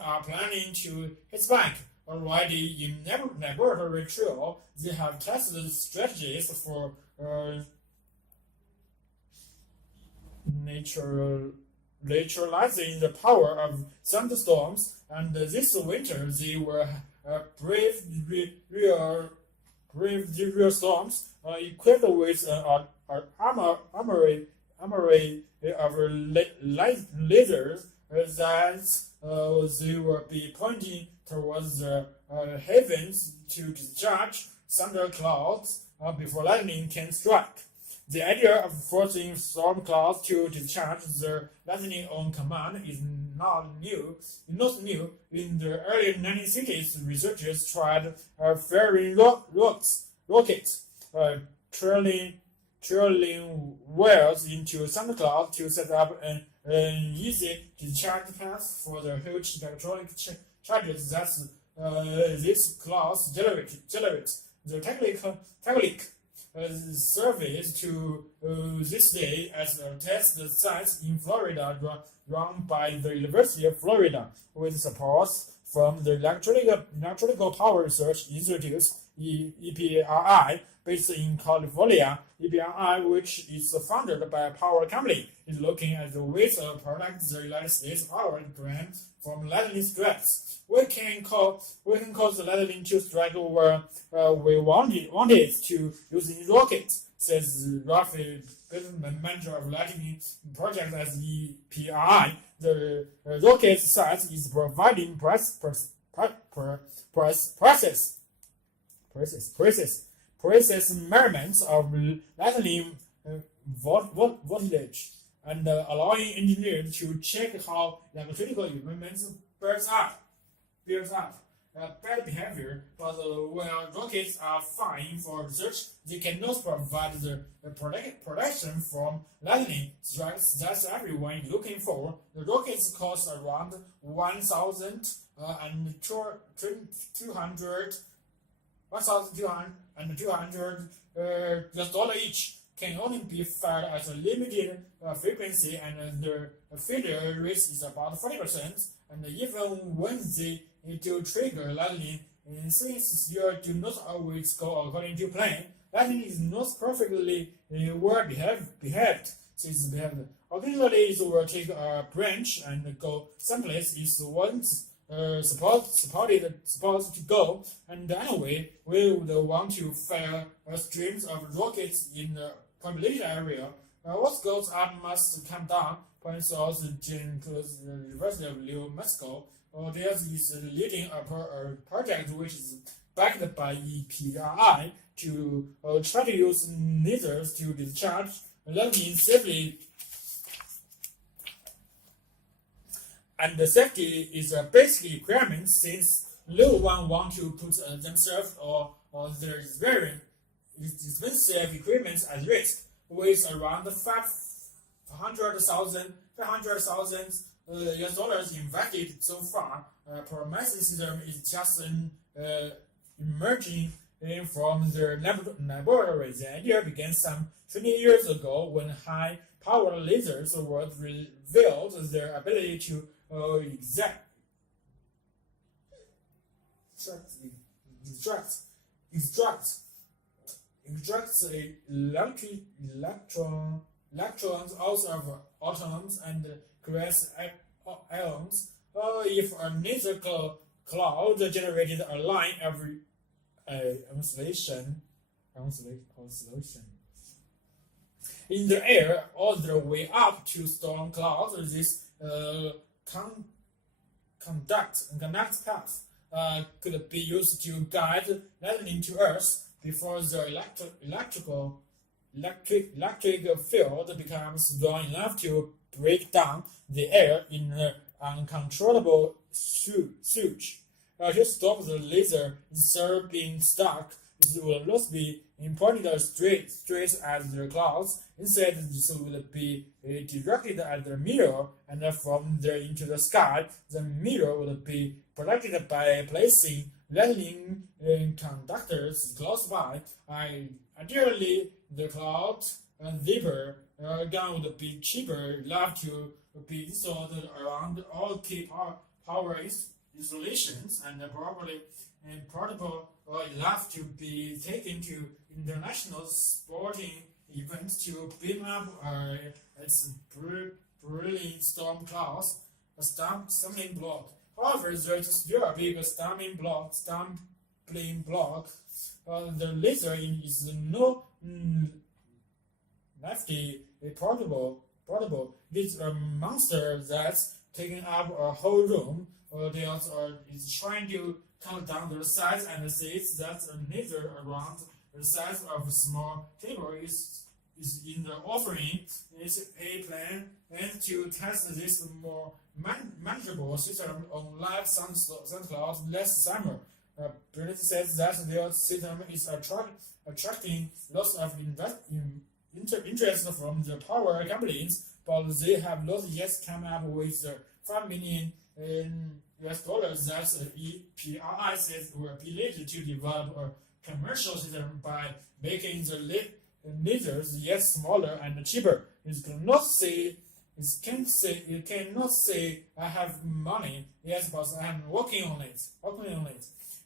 are planning to hit back. Already in laboratory trial, they have tested strategies for neutralizing the power of thunderstorms, and this winter they will brave the real storms, equipped with an armory of lasers that they will be pointing towards the heavens to discharge thunder clouds before lightning can strike. The idea of forcing storm clouds to discharge their lightning on command is not new. In the early 1960s, researchers tried firing rockets, trailing wires into thunderclouds to set up an easy discharge path for the huge electronic charges that these clouds generate. The technique surveys to this day as a test site in Florida run by the University of Florida with support from the Electrical Power Research Institute, EPRI, based in California. EPRI, which is funded by a power company, is looking at the ways to protect the United States power grid from lightning strikes. We can cause the lightning to strike where we want it to using rockets, says Rafi, business manager of lightning project at EPRI. The rocket site is providing process measurements of lightning voltage and allowing engineers to check how electrical equipment bears up bad behavior. But while rockets are fine for research, they cannot provide the protection from lightning strikes that everyone is looking for. The rockets cost around $1,200 each, can only be fired at a limited frequency, and the failure rate is about 40%. And even when they do trigger lightning, since you do not always go according to plan, lightning is not perfectly well behaved. Occasionally, it will take a branch and go someplace it wasn't supposed to go, and anyway, we would want to fire streams of rockets in the populated area. What goes up must come down, points out Jane Cruz, the University of New Mexico. Theirs is leading a project which is backed by EPRI to try to use lasers to discharge lightning safely. And the safety is a basic requirement since no one wants to put themselves or their very expensive equipment at risk. With around $500,000 US invested so far, Prometheus system is just emerging from the laboratory. The idea began some 20 years ago when high-power lasers were revealed their ability to extract electrons out of atoms and create ions. If a laser cloud generated a line every oscillation in the air all the way up to storm clouds, this conduct path could be used to guide lightning to Earth before the electric field becomes strong enough to break down the air in an uncontrollable surge. To stop the laser instead of being stuck, it will not be pointed straight at the clouds. Instead, this will be directed at the mirror, and from there into the sky. The mirror will be protected by placing lightning conductors close by. Ideally, the cloud zipper gun would be cheaper, left to be installed around all key power installations, and probably portable enough to be taken to international sporting events to beam up its brilliant storm clouds, a stumbling block. However, there is still a big stumbling block. The laser is no lefty portable. It's a monster that's taking up a whole room. Is trying to cut down the size and sees that a laser around the size of a small table is in the offering. It's a plan and to test this more manageable system on live SoundCloud last summer. Bernard says that their system is attracting lots of interest from the power companies, but they have not yet come up with the $5 million US dollars that EPRI says will be needed to develop a commercial system by making the lasers yet smaller and cheaper. It cannot say I have money. Yes, but I'm working on it.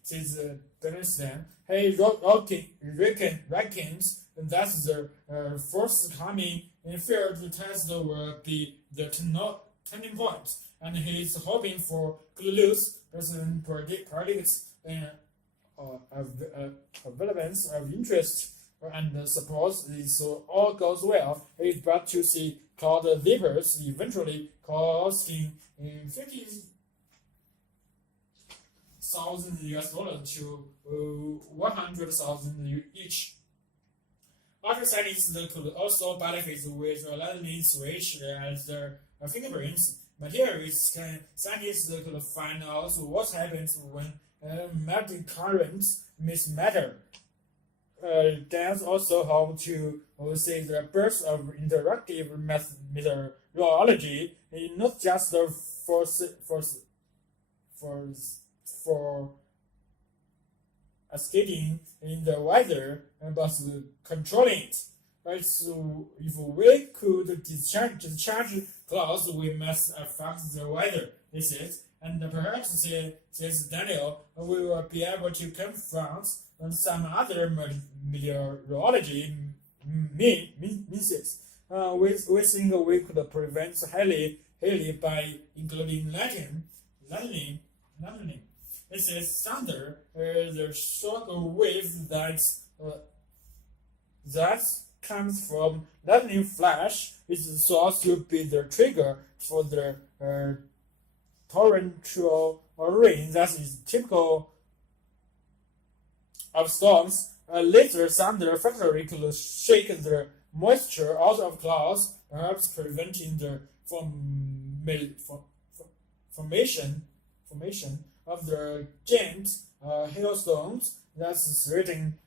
Says Bernstein. He reckons that the first coming in field test will be the turning point, and he is hoping for good news. President predicts relevance of interest and suppose this all goes well. It's bad to see cloud zippers eventually costing $50,000 US to $100,000 each. Other scientists could also benefit with a lightning switch as their fingerprints. Scientists could find out what happens when magnetic currents mix matter. That's also how to see the birth of interactive methodology, not just for skating in the weather, but controlling it. Right? So if we could discharge clouds, we must affect the weather. This is, and perhaps says Daniel, we will be able to confront some other meteorology misses. We think we could prevent Haley by including lightning. This is thunder, the short wave that comes from lightning flash is thought to be the trigger for the torrential rain that is typical of storms. A laser thunder factory could shake the moisture out of clouds, perhaps preventing the formation of the giant hailstones that's threatening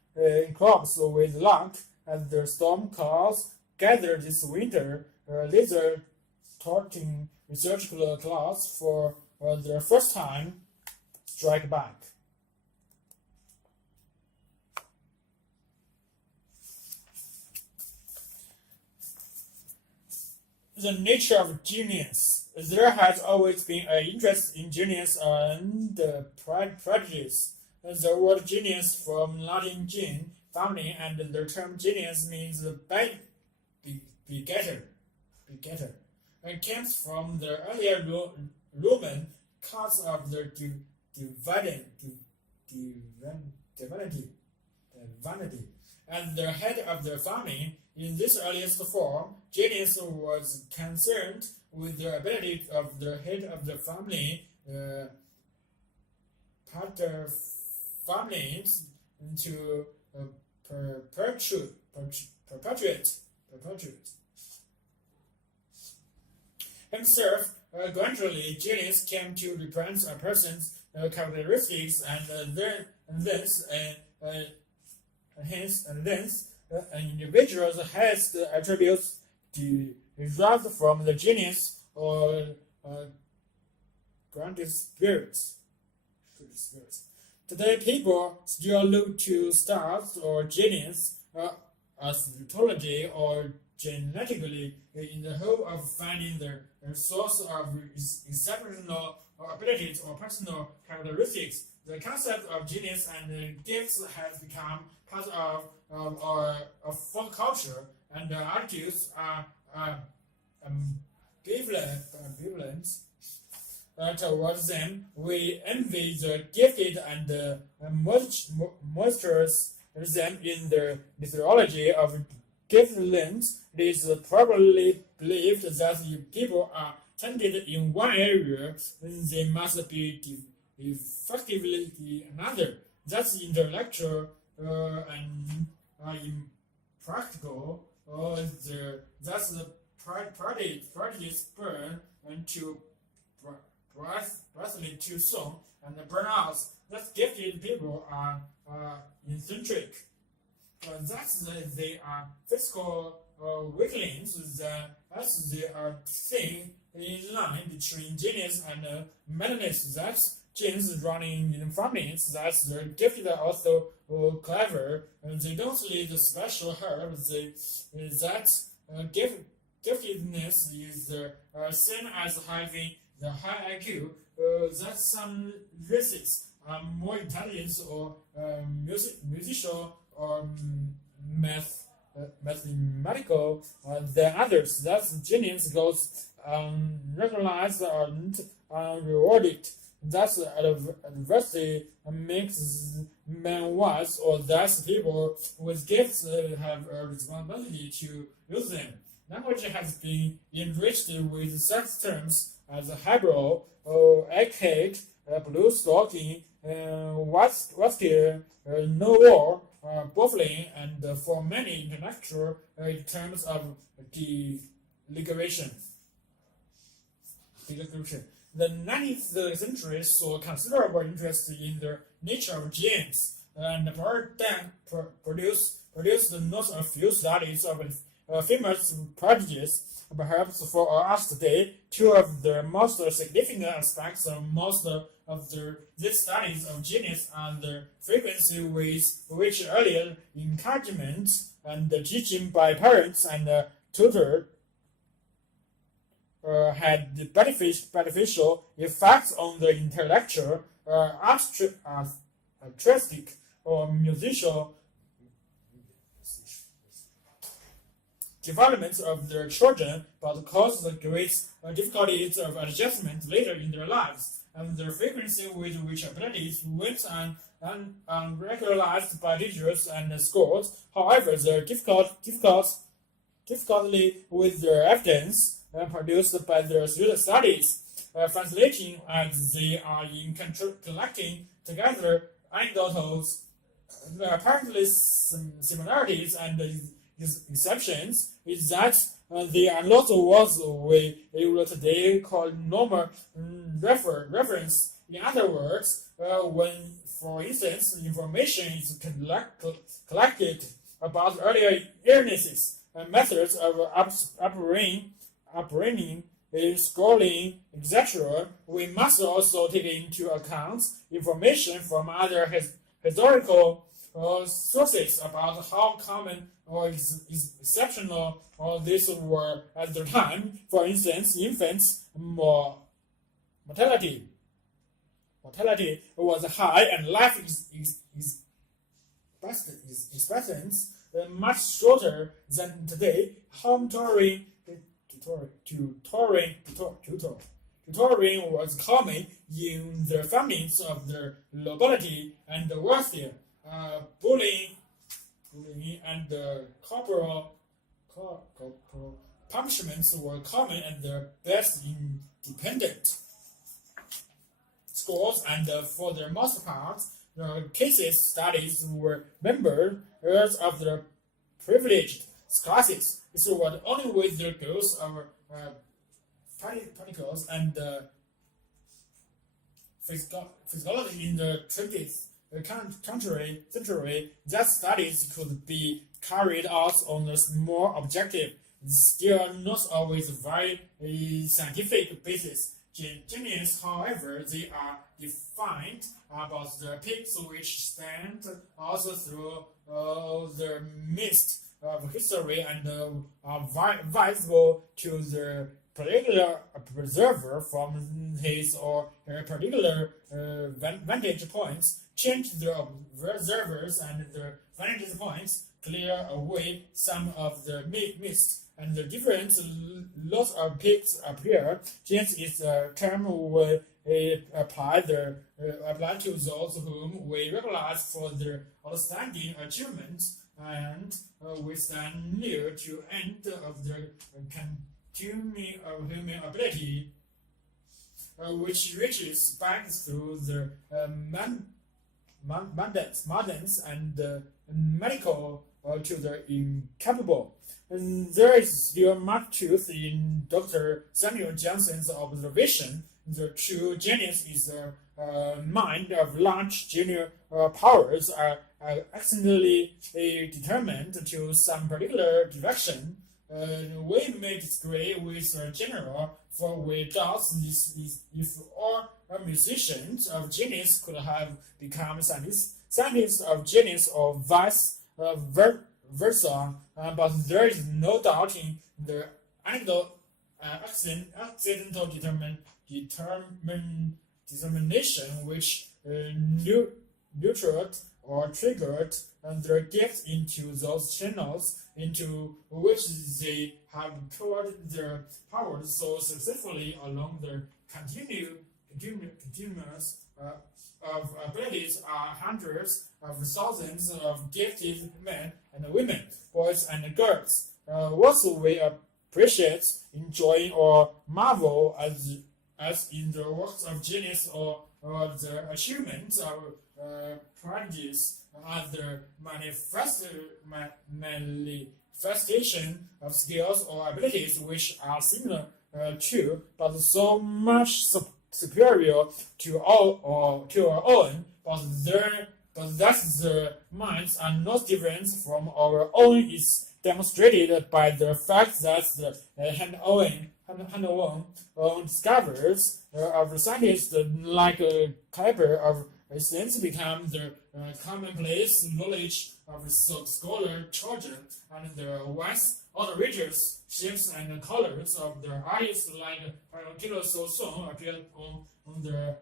crops with luck. As the storm clouds gather this winter, laser targeting research clouds for the first time strike back. The nature of genius. There has always been an interest in genius and prejudice. The word genius from Latin "gen" family, and the term genius means begetter. It comes from the earlier Roman cause of the divinity. As the head of the family, in this earliest form, genius was concerned with the ability of the head of the family, families, to perpetuate himself. Gradually, genius came to represent a person's characteristics, and hence an individual has the attributes derived from the genius or granted spirits. Today, people still look to stars or genius astrology or genetically in the hope of finding the source of exceptional abilities or personal characteristics. The concept of genius and gifts has become part of our folk culture, and the attitudes are ambivalent towards them. We envy the gifted and monstrous them in the mythology of giftedness. It is probably believed that if people are talented in one area, they must be effectively in another. That's intellectual and impractical. That's the prejudice burn to breathly too soon and burn out. That gifted people are eccentric. They are physical weaklings. As they are thin in line between genius and madness. That's genes running in families. That's the gifted are also clever. And they don't need the special help. Giftedness is the same as having the high IQ. That some races are more intelligent or musical or mathematical than others. That genius goes unrecognized and unrewarded. That's adversity makes men wise, or that people with gifts have a responsibility to use them. Language has been enriched with such terms as highbrow, archaic, blue stocking, wasted, no-war, baffling, and for many intellectual terms of delegation. The 19th century saw considerable interest in the nature of genes, and produced not a few studies of famous prodigies. Perhaps for us today, two of the most significant aspects of most of these studies of genius are the frequency with which earlier encouragement and teaching by parents and tutors had beneficial effects on the intellectual, artistic, or musical development of their children, but caused great difficulties of adjustment later in their lives, and the frequency with which abilities went unregularized by teachers and schools. However, the difficulty with their evidence produced by their studies, translating as they are in collecting together anecdotes, apparently similarities and exceptions, is that they are not what we will today call normal reference. In other words, when, for instance, information is collected about earlier illnesses, methods of upbringing, schooling, etc., we must also take into account information from other historical sources about how common or exceptional these were at the time. For instance, infants' mortality was high, and life expectancy much shorter than today. Home tutoring was common in the families of the nobility and the wealthy. Bullying and corporal punishments were common at the best independent schools, and for the most part, the cases studies were members of the privileged classes. This was only with the girls of particles and physiology in the 20th century, that studies could be carried out on a more objective, still not always very scientific basis. genius, however, they are defined about the peaks which stand also through the mist of history and are visible to the particular observer from his or her particular vantage points. Change the observers and the vantage points, clear away some of the mist, and the different lots of peaks appear. Change is a term we apply to those whom we recognize for their outstanding achievements, and we stand near to end of the continuum of human ability, which reaches back through the moderns and medical to the incapable. And there is still much truth in Dr. Samuel Johnson's observation. The true genius is a mind of large genius powers are accidentally determined to some particular direction. We may disagree with a general, for we doubt this is if all musicians of genius could have become scientists of genius or vice versa, but there is no doubt in the accidental determination which nurtured or triggered their gifts into those channels into which they have poured their powers so successfully along the continuous of abilities are hundreds of thousands of gifted men and women, boys and girls. What we appreciate, enjoy, or marvel as in the works of genius or the achievements of prodigies are the manifestation of skills or abilities which are similar to, but so much superior to our own, but that the minds are not different from our own is demonstrated by the fact that the hand-on discoveries of scientists like Kepler of since become the commonplace knowledge of scholar children, and the vast outrageous shapes and colors of the artists like Kilo So appeared on the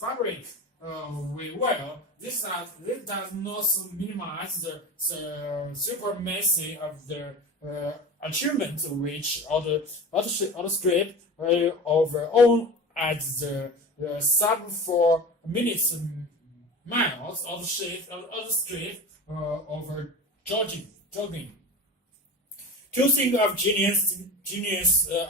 fabric well. This does not minimize the supremacy of the achievements which illustrate our own at the sub 4 minutes miles of the street over jogging. To think of genius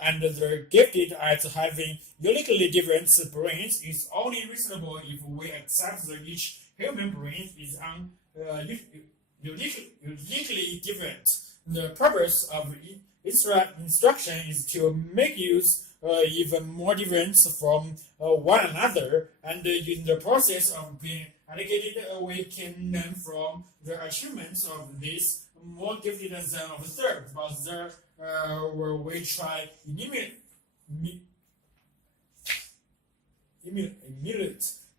and the gifted as having uniquely different brains is only reasonable if we accept that each human brain is uniquely different. The purpose of instruction is to make use even more different from one another, and in the process of being educated, we can learn from the achievements of these more gifted than observed, but there where we try emulate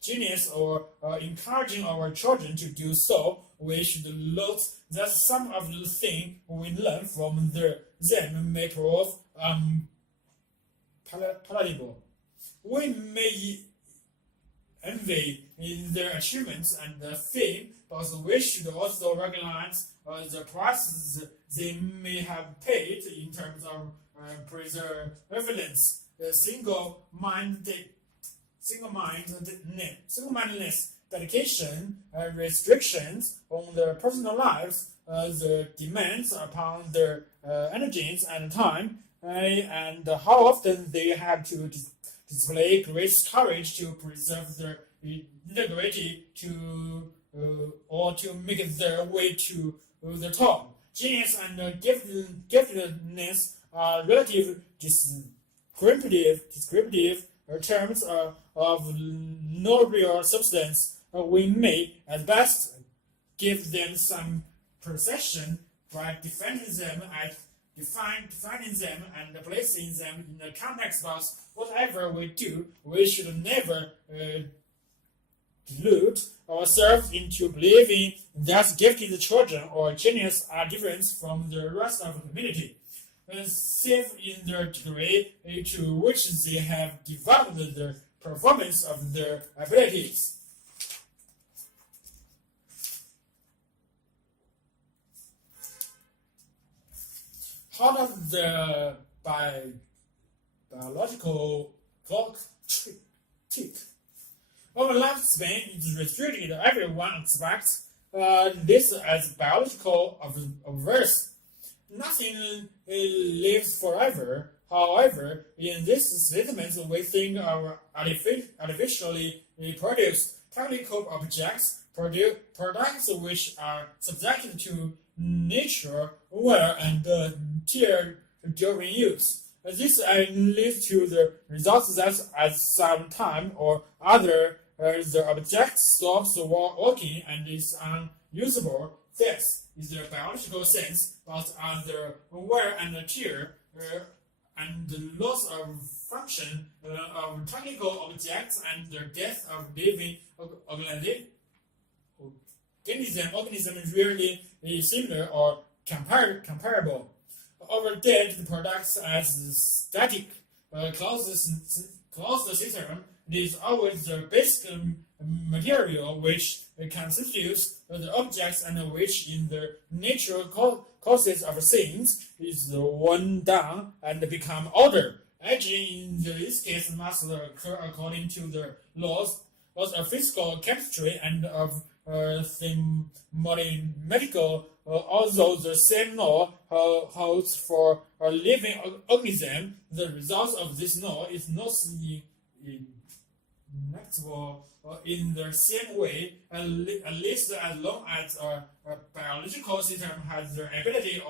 genius or encouraging our children to do so, we should note that some of the things we learn from them may prove palatable. We may envy in their achievements and fame, but we should also recognize the prices they may have paid in terms of perseverance, single-mindedness, dedication, restrictions on their personal lives, the demands upon their energies and time, and how often they have to display great courage to preserve their integrity or to make their way to the top. Genius and giftedness are relative descriptive terms of no real substance. We may, at best, give them some perception by defending them defining them and placing them in a context. But whatever we do, we should never delude ourselves into believing that gifted children or genius are different from the rest of the community, save in the degree to which they have developed the performance of their abilities. How does the biological clock tick? Our lifespan is restricted. Everyone expects this as biological obverse. Nothing lives forever. However, in this statement, we think our artificially produced technical objects, products which are subjected to nature, wear, and tear during use. This leads to the result that at some time or other, the object stops working and is unusable. This is the biological sense, but the wear and tear and the loss of function of technical objects and the death of living organism really similar or comparable. Our dead products as static closed system is always the basic material which constitutes the objects and which in the natural causes of things is worn down and become older. Aging in this case must occur according to the laws of physical chemistry and of medical, although the same law holds for a living organism. The result of this law is not inevitable in the same way, at least as long as a biological system has the ability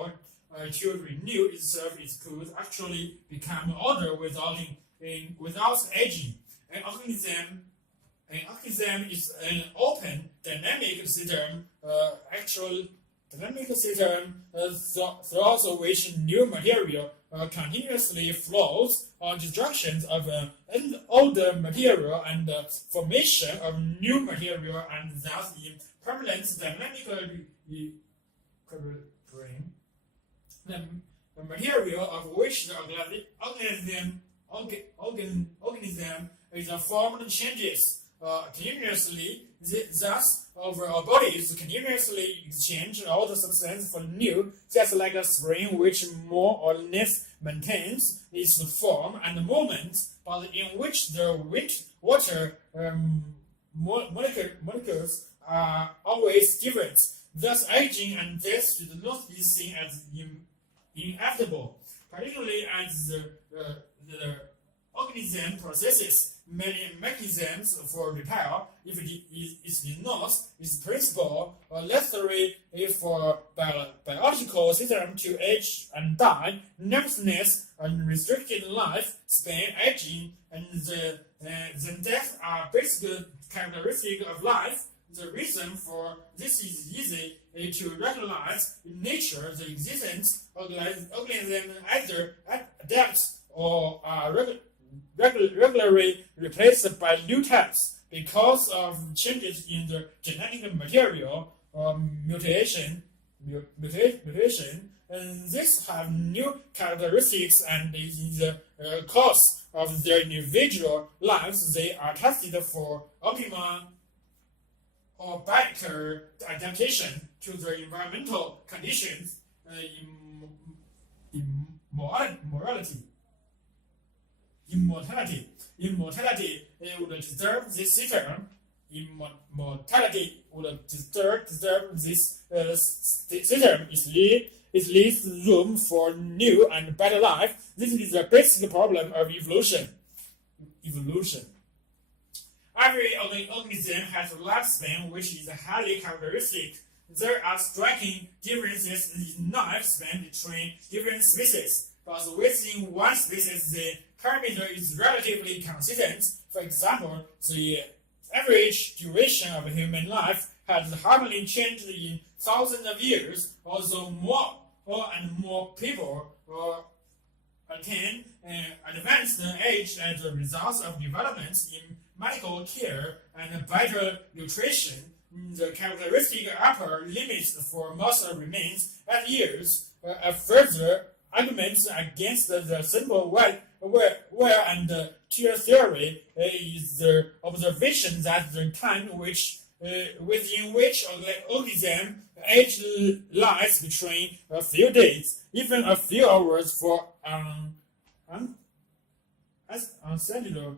to renew itself. It could actually become older without aging. An organism is an open, dynamic system, throughout which new material continuously flows, destruction of an older material and formation of new material, and thus in permanent dynamic equilibrium. The material of which the organism is formed changes continuously. Thus, our bodies continuously exchange all the substance for new, just like a spring which more or less maintains its form and movement, but in which the water molecules are always different. Thus, aging and death should not be seen as inevitable, particularly as the organism possesses many mechanisms for repair. If it is not, its principle necessary for biological system to age and die. Nevertheless, unrestricted life span, aging, and the death are basic characteristics of life. The reason for this is easy to recognize in nature. The existence of organism either adapts or are regularly replaced by new types because of changes in the genetic material or mutation, and these have new characteristics, and in the course of their individual lives, they are tested for optimal or better adaptation to the environmental conditions. Immortality would disturb this system. Immortality would disturb this system. It leaves room for new and better life. This is the basic problem of evolution. Every organism has a lifespan which is highly characteristic. There are striking differences in lifespan between different species, but within one species the parameter is relatively consistent. For example, the average duration of human life has hardly changed in thousands of years, although more and more people or attain advanced age as a result of developments in medical care and better nutrition. The characteristic upper limit for most remains at years. A further argument against the simple wear and tear theory is the observation that the time within which organism age lies between a few days, even a few hours for cellular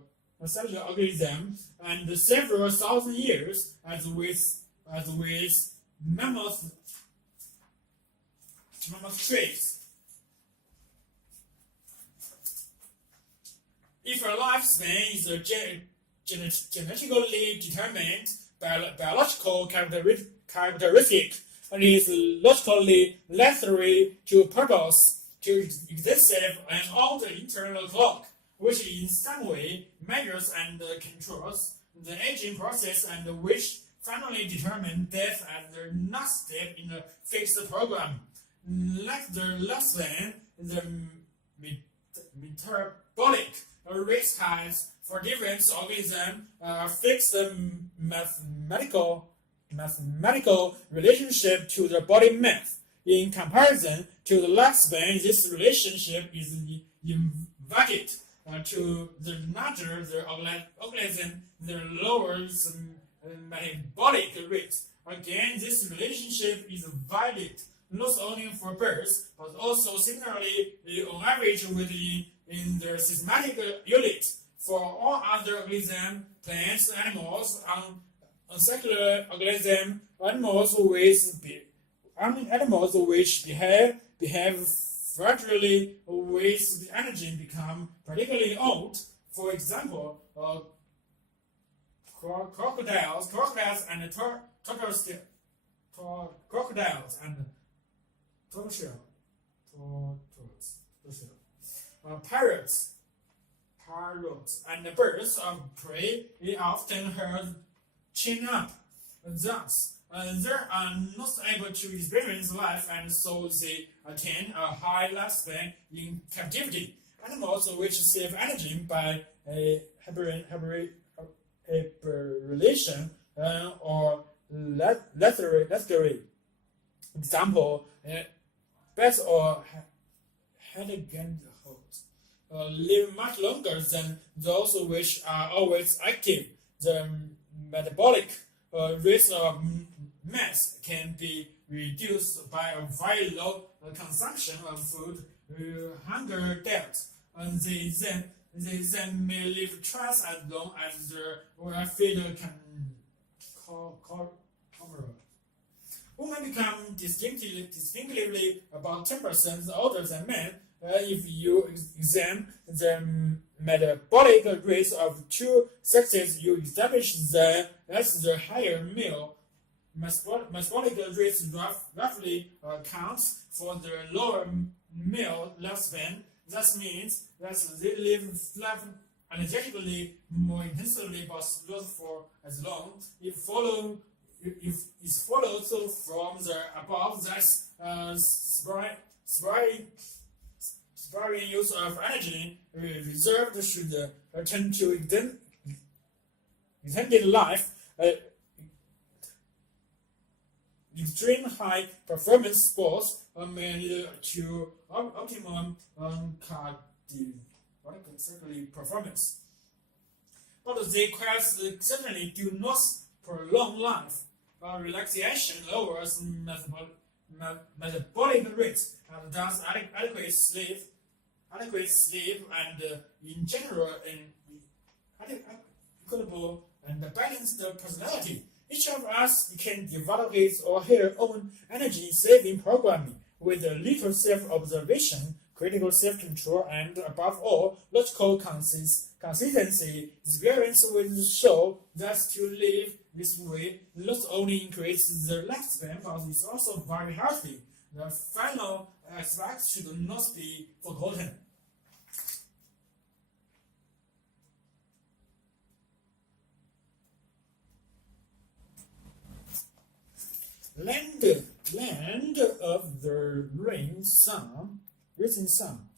organism, and several thousand years, as with mammoth trees. If a lifespan is a genetically determined biological characteristic, it is logically necessary to produce an old internal clock, which in some way measures and controls the aging process and which finally determines death as the next step in a fixed program. Like the lifespan, the metabolic rate has for different organisms fixed mathematical relationship to the body mass. In comparison to the lifespan, this relationship is inverted. To the larger the organism, the lower the metabolic rate. Again, this relationship is valid not only for birds, but also similarly on average in the systematic unit for all other organisms, plants, animals, unsexual organisms, animals which behave gradually with the energy become particularly old. For example, crocodiles and tortoises parrots and birds of prey often heard chin up. Thus, they are not able to experience life, and so they attain a high lifespan in captivity. Animals which save energy by hibernation or lethargy. Example, bats or hedgehogs live much longer than those which are always active. The metabolic rate of mass can be reduced by a very low consumption of food, hunger death, and they then may live twice as long as their well-fed comrade. Women become distinctively about 10% older than men. If you examine the metabolic rates of two sexes, you establish that the higher male metabolic rates roughly accounts for the lower male lifespan. That means that they live energetically more intensely but not for as long. If it's followed from the above that sparing use of energy reserved should return to extended life. Extreme high performance sports are made to optimum cardiovascular performance, but they quite certainly do not prolong life. Relaxation lowers metabolic rates and thus adequate sleep and in general an equitable and balanced personality. Each of us can develop his or her own energy-saving program with a little self-observation, critical self-control, and above all, logical consistency. Experience will show that to live this way not only increases the lifespan, but is also very healthy. The final aspect should not be forgotten. Land of the rain sun, recent sum.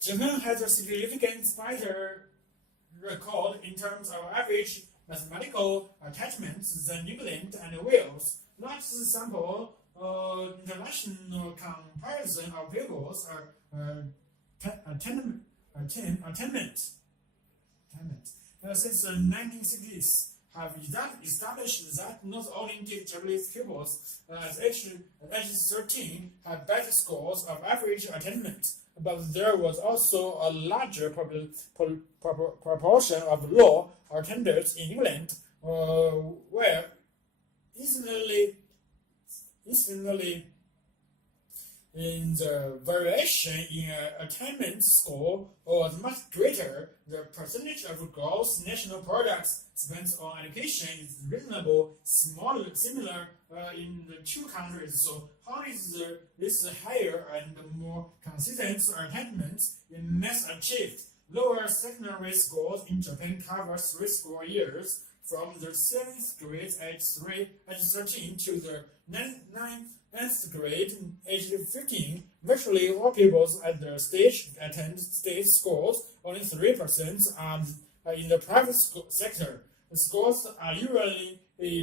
Japan has a significant better record in terms of average mathematical attachments than England and Wales. Large sample international comparison of pupils attainment since the 1960s have established that not only did Japanese pupils at age 13 have better scores of average attainment, but there was also a larger proportion of low attainders in England, where instantly in the variation in attainment score was much greater. The percentage of gross national products spent on education is reasonably similar in the two countries. So how is this higher and more consistent attainment in math achieved? Lower secondary scores in Japan cover 3 school years, from the 7th grade age 13 to the 9th grade age 15. Virtually all pupils at the stage attend state schools. Only 3% are in the private sector. The schools are usually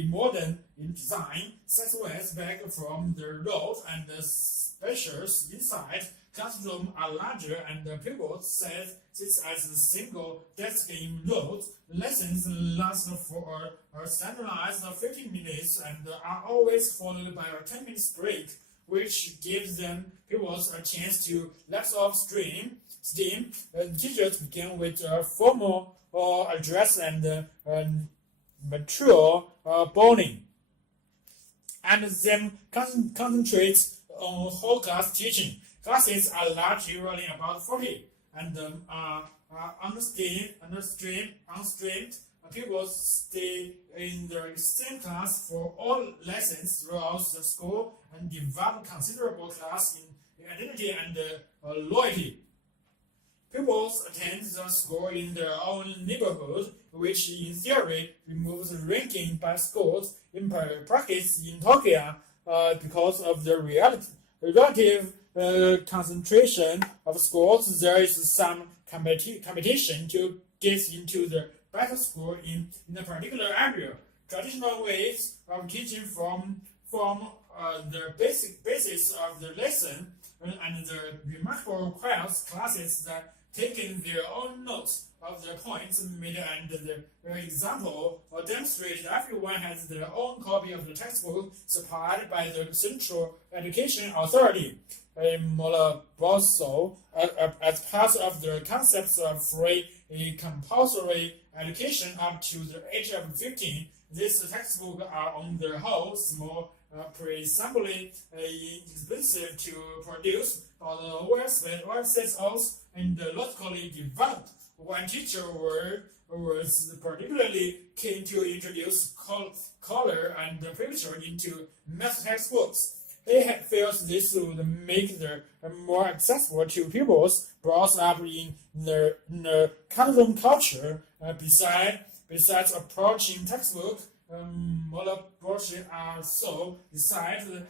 modern in design, size-wise back from the road, and the spacious inside. Classrooms are larger, and the pupils sit as a single desk in rows. Lessons last for a standardized 15 minutes and are always followed by a 10 minutes break, which gives them pupils a chance to let off steam. Teachers begin with a formal address and mature bowling, and then concentrate on whole class teaching. Classes are large, usually about 40, and unstreamed. Pupils stay in the same class for all lessons throughout the school and develop considerable class in identity and loyalty. Pupils attend the school in their own neighborhood, which in theory removes ranking by schools. In practice, in Tokyo, because of the relative concentration of schools, there is some competition to get into the better school in a particular area. Traditional ways of teaching form the basis of the lesson, and the remarkable classes that taking their own notes of the points made and the example demonstrate everyone has their own copy of the textbook supplied by the Central Education Authority. Molabozzo, as part of the concepts of free compulsory education up to the age of 15, these textbooks are on the whole small, presumably expensive to produce, but well set out and logically developed. One teacher was particularly keen to introduce color and picture into math textbooks. He had felt this would make them more accessible to pupils brought up in the classroom culture. Besides approaching textbook, Molabozzo also decided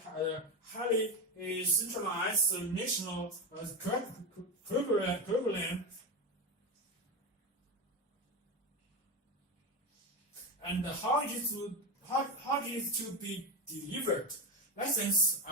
highly centralized national curriculum and how it is to be delivered. Lessons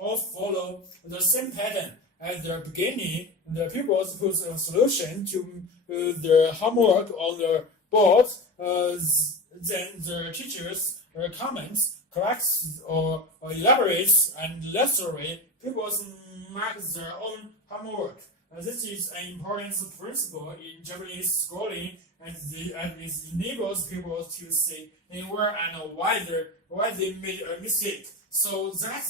all follow the same pattern. At the beginning, the pupils put a solution to their homework on the board. Then the teachers comments, corrects or elaborates, and lastly, pupils mark their own homework. This is an important principle in Japanese schooling, and it enables people to see where and why they made a mistake, so that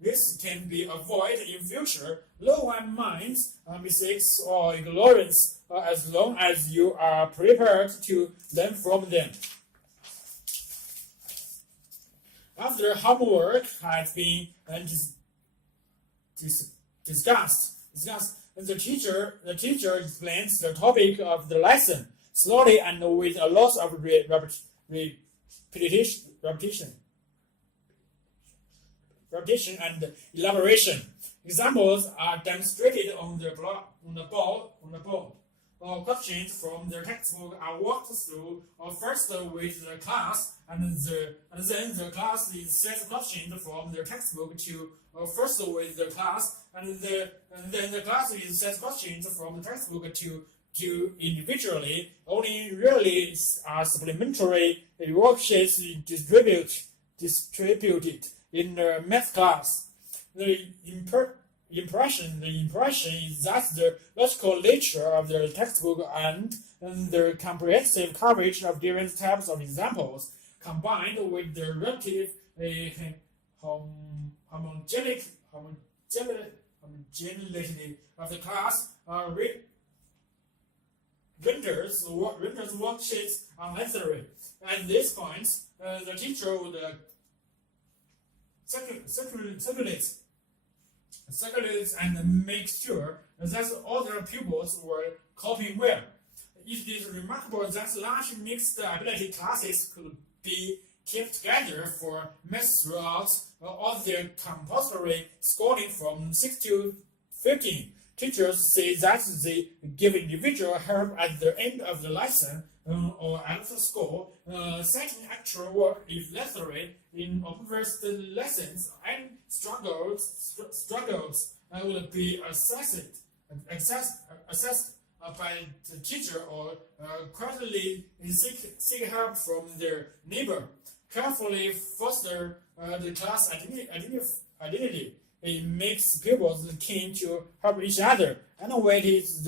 this can be avoided in future. No one minds mistakes or ignorance as long as you are prepared to learn from them. After homework has been discussed, the teacher explains the topic of the lesson slowly and with a lot of repetition. repetition and elaboration. Examples are demonstrated on the board. All questions from the textbook are walked through first with the class, and then the class sends questions from the textbook to first with the class, and then the class sends questions from the textbook to individually. Only really supplementary worksheets distributed in the math class. The impression is that the logical nature of the textbook and the comprehensive coverage of different types of examples, combined with the relative homogeneity of the class, renders worksheets unnecessary. At this point, the teacher would circulate and make sure that all their pupils were copying well. It is remarkable that large mixed ability classes could be kept together for math throughout all their compulsory scoring from 6 to 15. Teachers say that they give individual help at the end of the lesson or after school, setting actual work if necessary in obvious lessons, and struggles will be assessed by the teacher or quietly seek help from their neighbor. Carefully foster the class identity. It makes pupils keen to help each other, and when it is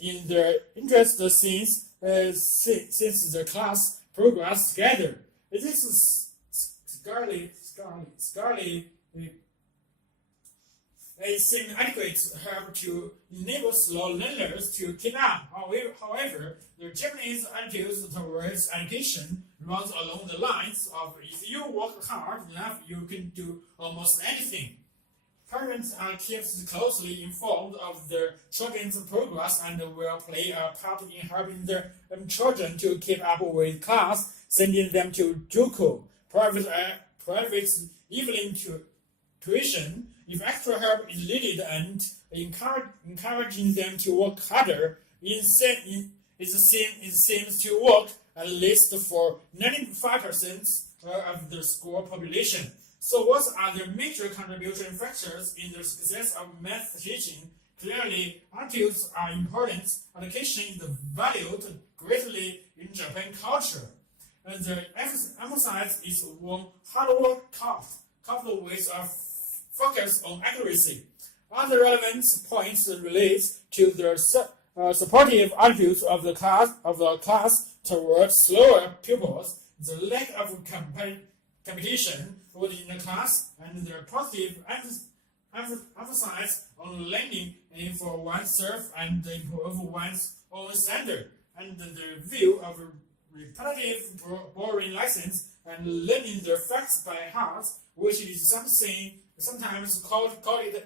in their interest since the class progress together. It is scarcely it seems adequate help to enable slow learners to keep up. However, the Japanese attitudes towards education runs along the lines of if you work hard enough, you can do almost anything. Parents are kept closely informed of their children's progress and will play a part in helping their children to keep up with class, sending them to JUCO, private evening tuition, if extra help is needed, and encouraging them to work harder. It seems to work at least for 95% of the school population. So what are the major contributing factors in the success of math teaching? Clearly, attitudes are important. Education is valued greatly in Japan culture. And the emphasis is on hard work coupled with a focus on accuracy. Other relevant points relate to the supportive attitudes of the class towards slower pupils, the lack of competition within the class, and their positive emphasis on learning for oneself and improve one's own standard, and the view of repetitive, boring lessons and learning the facts by heart, which is sometimes called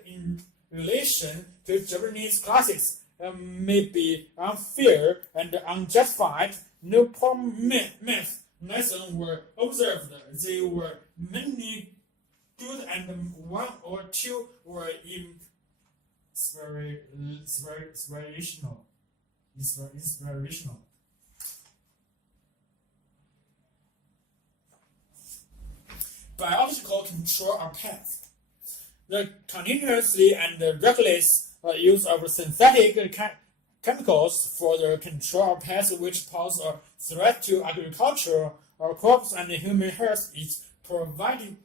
in relation to Japanese classes, may be unfair and unjustified. No poor math lessons were observed. They were mainly good, and one or two were inspirational. Biological control of pests. The continuously and reckless use of synthetic chemicals for the control of pests which pose a threat to agriculture or crops and human health is proving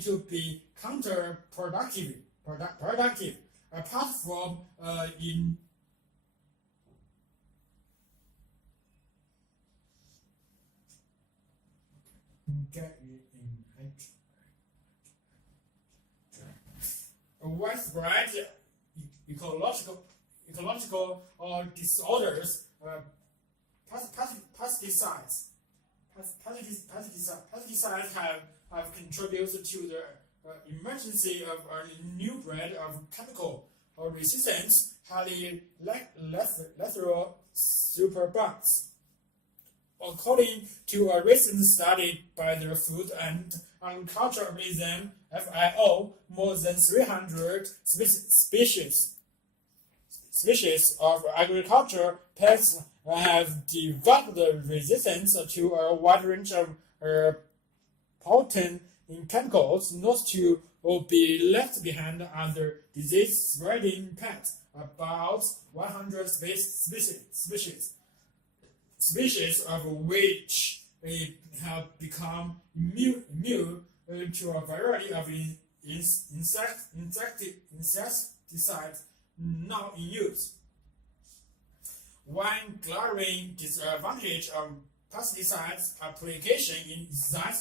to be counterproductive. Apart from widespread ecological disorders, pesticides have contributed to the emergency of a new breed of chemical resistance, highly lethal superbugs. According to a recent study by the Food and Agriculture Organization (FAO), more than 300 species of agricultural pests have developed resistance to a wide range of potent chemicals, not to be left behind other disease-spreading pests. About 100 species of which have become immune to a variety of insecticides now in use. One glaring disadvantage of pesticides application is that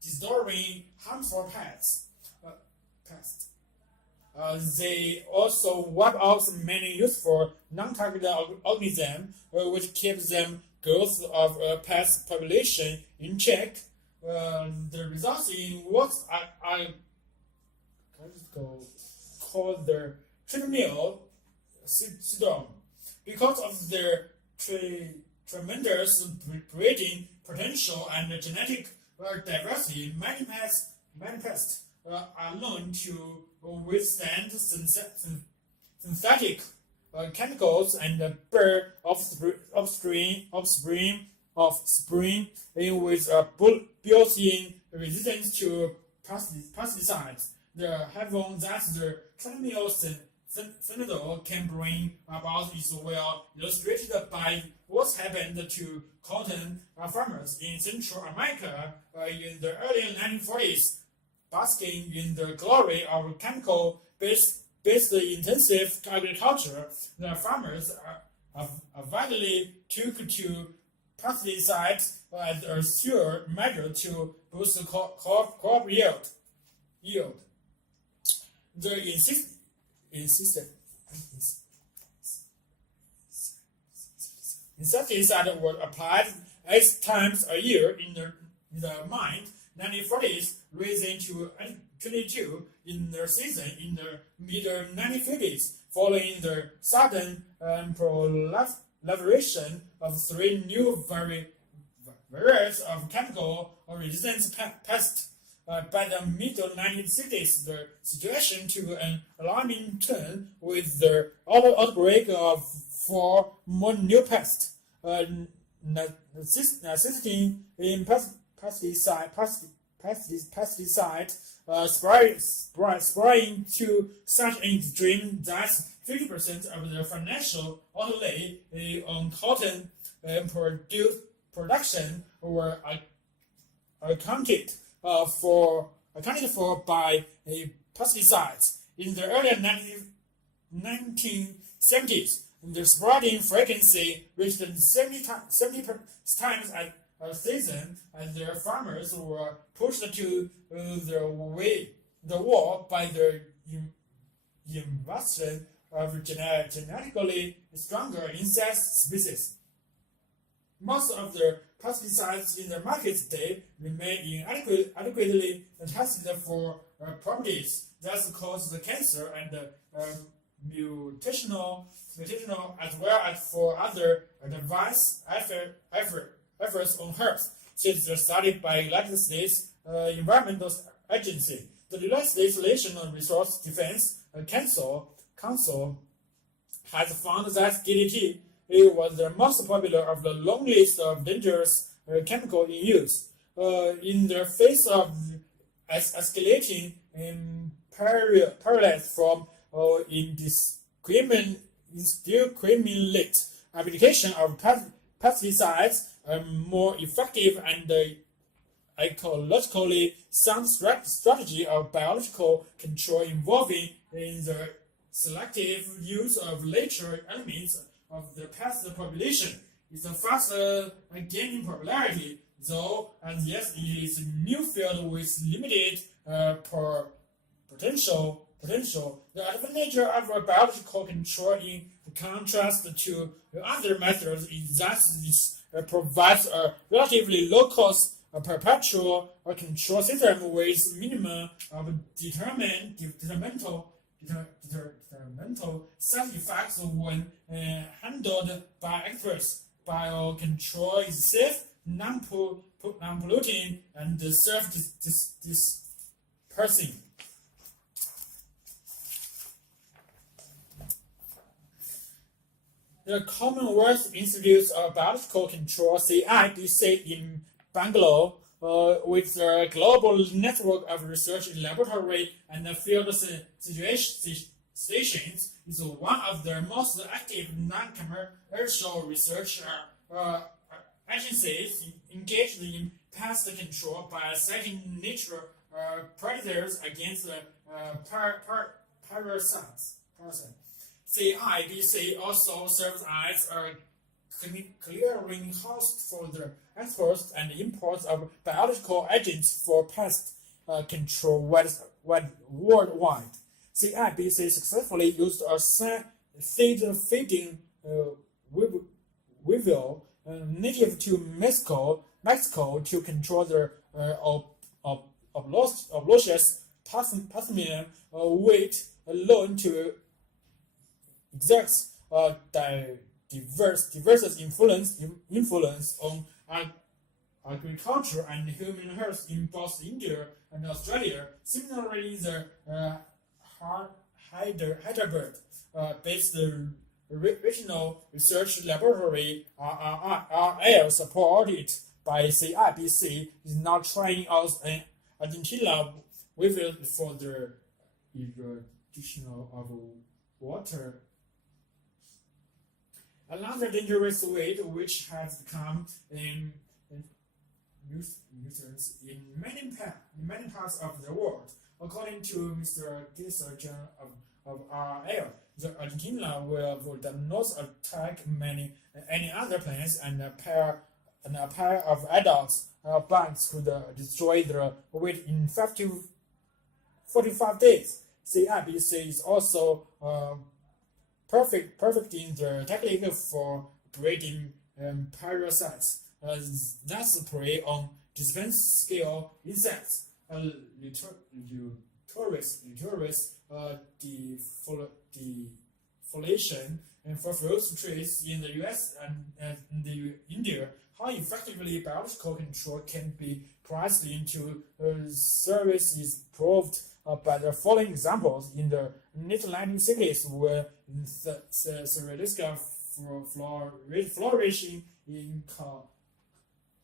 dissolving harmful pests. They also wipe out many useful non-targeted organisms, which keeps the growth of a pest population in check. The results in what I call the treadmill syndrome. Because of their tremendous breeding potential and genetic diversity, many pests are known to withstand synthetic chemicals and bear offspring with a built-in resistance to pesticides. The heaven that the treadmill syndrome can bring about is well illustrated by what happened to cotton farmers in Central America in the early 1940s. Basking in the glory of chemical-based intensive agriculture, the farmers widely took to pesticides as a sure measure to boost crop yield. The insecticides were applied 8 times a year in the mid-1940s, rising to 22 in the season in the mid-1950s, following the sudden proliferation of 3 new varieties of chemical-resistant pests. By the mid-1960s, the situation took an alarming turn with the outbreak of 4 more new pests, necessitating in pesticide spraying to such an extreme that 50% of the financial outlay on cotton production were accounted for by pesticides. In the early 1970s, the spreading frequency reached 70 times a season, and their farmers were pushed to the wall by the invasion of genetically stronger insect species. Most of the pesticides in the market today remain inadequately tested for properties that cause the cancer and mutational, as well as for other advanced efforts on health, since the study by United States Environmental Agency. The United States National Resource Defense Council has found that DDT was the most popular of the long list of dangerous chemicals in use. In the face of escalating parallels from indiscriminate application of pesticides, a more effective and ecologically sound strategy of biological control involving in the selective use of later elements of the pest population is fast gaining popularity, though as yet it is a new field with limited potential. The advantage of biological control in contrast to other methods is that it provides a relatively low-cost perpetual control system with minimum of detrimental detrimental side effects when handled by experts. Biocontrol is safe, non-polluting, and self-dispersing. The Commonwealth Institute of Biological Control (CIBC) in Bangalore, with a global network of research laboratory and field stations, is one of the most active non-commercial research agencies engaged in pest control by setting nature predators against parasites. CIBC also serves as a clearinghouse for the exports and imports of biological agents for pest control worldwide. CIBC successfully used a seed-feeding weevil native to Mexico to control the obnoxious pathogen weight alone to exert diverse influence on agriculture and human health in both India and Australia. Similarly, the Hyderabad-based Regional Research Laboratory (RRL), supported by CIBC, is now trying out an Argentina weevil for the eradication of water. Another dangerous weed which has become nuisance in many parts of the world. According to Mr. Gisserton of RL, the Argentina will not attack any other plants, and a pair of adults plants could destroy the weed in 5 to 45 days. CIBC is also perfecting the technique for breeding parasites that prey on dispense-scale insects. Defoliation for fruit trees in the US and India. How effectively biological control can be priced into service is proved by the following examples. In the 1960s, where Ceredica flourishing in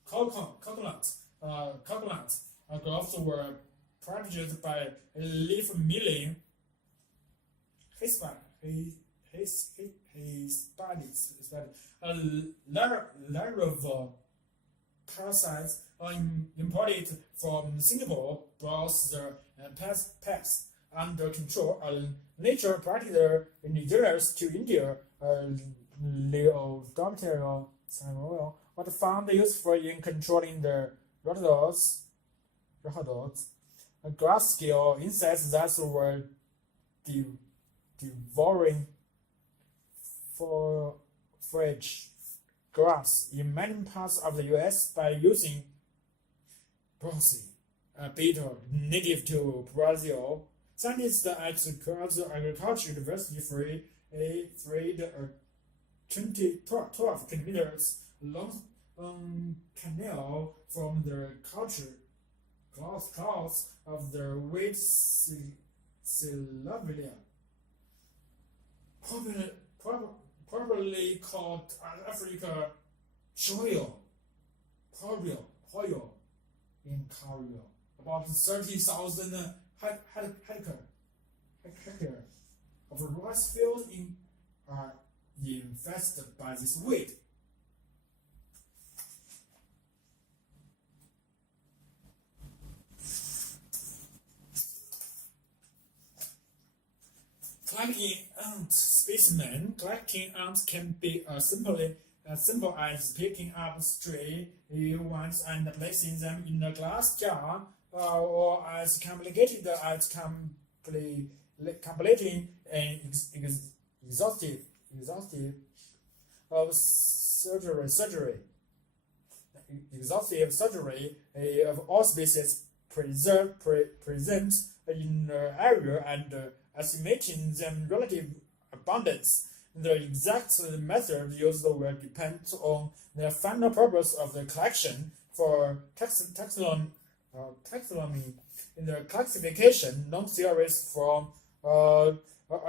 coconut growths were produced by leaf milling, larval parasites imported from Singapore brought the pests under control. A nature predator indigenous to India, Leodoptera samuel, was found useful in controlling the rotadots, grass-scale insects that were devouring forage grass in many parts of the U.S. by using broccoli, a beetle native to Brazil. Scientists at the Agriculture University freed a 12 kilometers long canal from the clouds of the wheat Silavia, probably called Africa Shoyo, Hoyo in Cairo. About 30,000 hectares of rice fields are infested by this weed. Collecting ant specimen. Collecting ants can be as simple as picking up stray ones and placing them in a glass jar, or as complicated as completing an exhaustive surgery of all species present in the area and estimating them relative abundance. The exact method used will depend on the final purpose of the collection. For taxonomy, in the classification, known series from a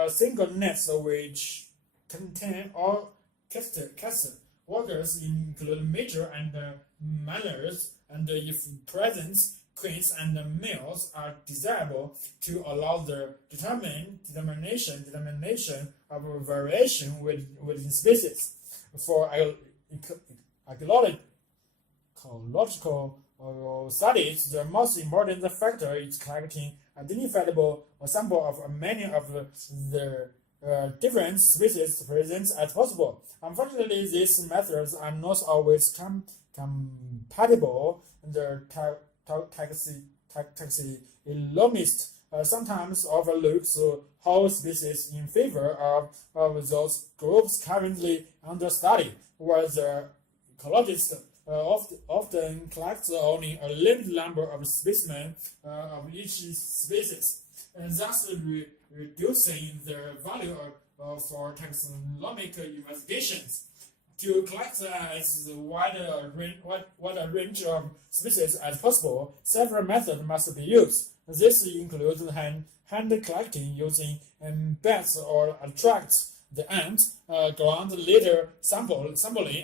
single net which contain all caste workers include major and minors, and if present, queens and males are desirable to allow the determination of variation within species. For ecological studies, the most important factor is collecting identifiable sample of many of the different species present as possible. Unfortunately, these methods are not always compatible. The taxonomist sometimes overlooks whole species in favor of those groups currently under study, while the ecologist often collects only a limited number of specimens of each species, and thus reducing the value for taxonomic investigations. To collect as wide a range of species as possible, several methods must be used. This includes hand collecting using bats or attract the ant, ground litter sampling,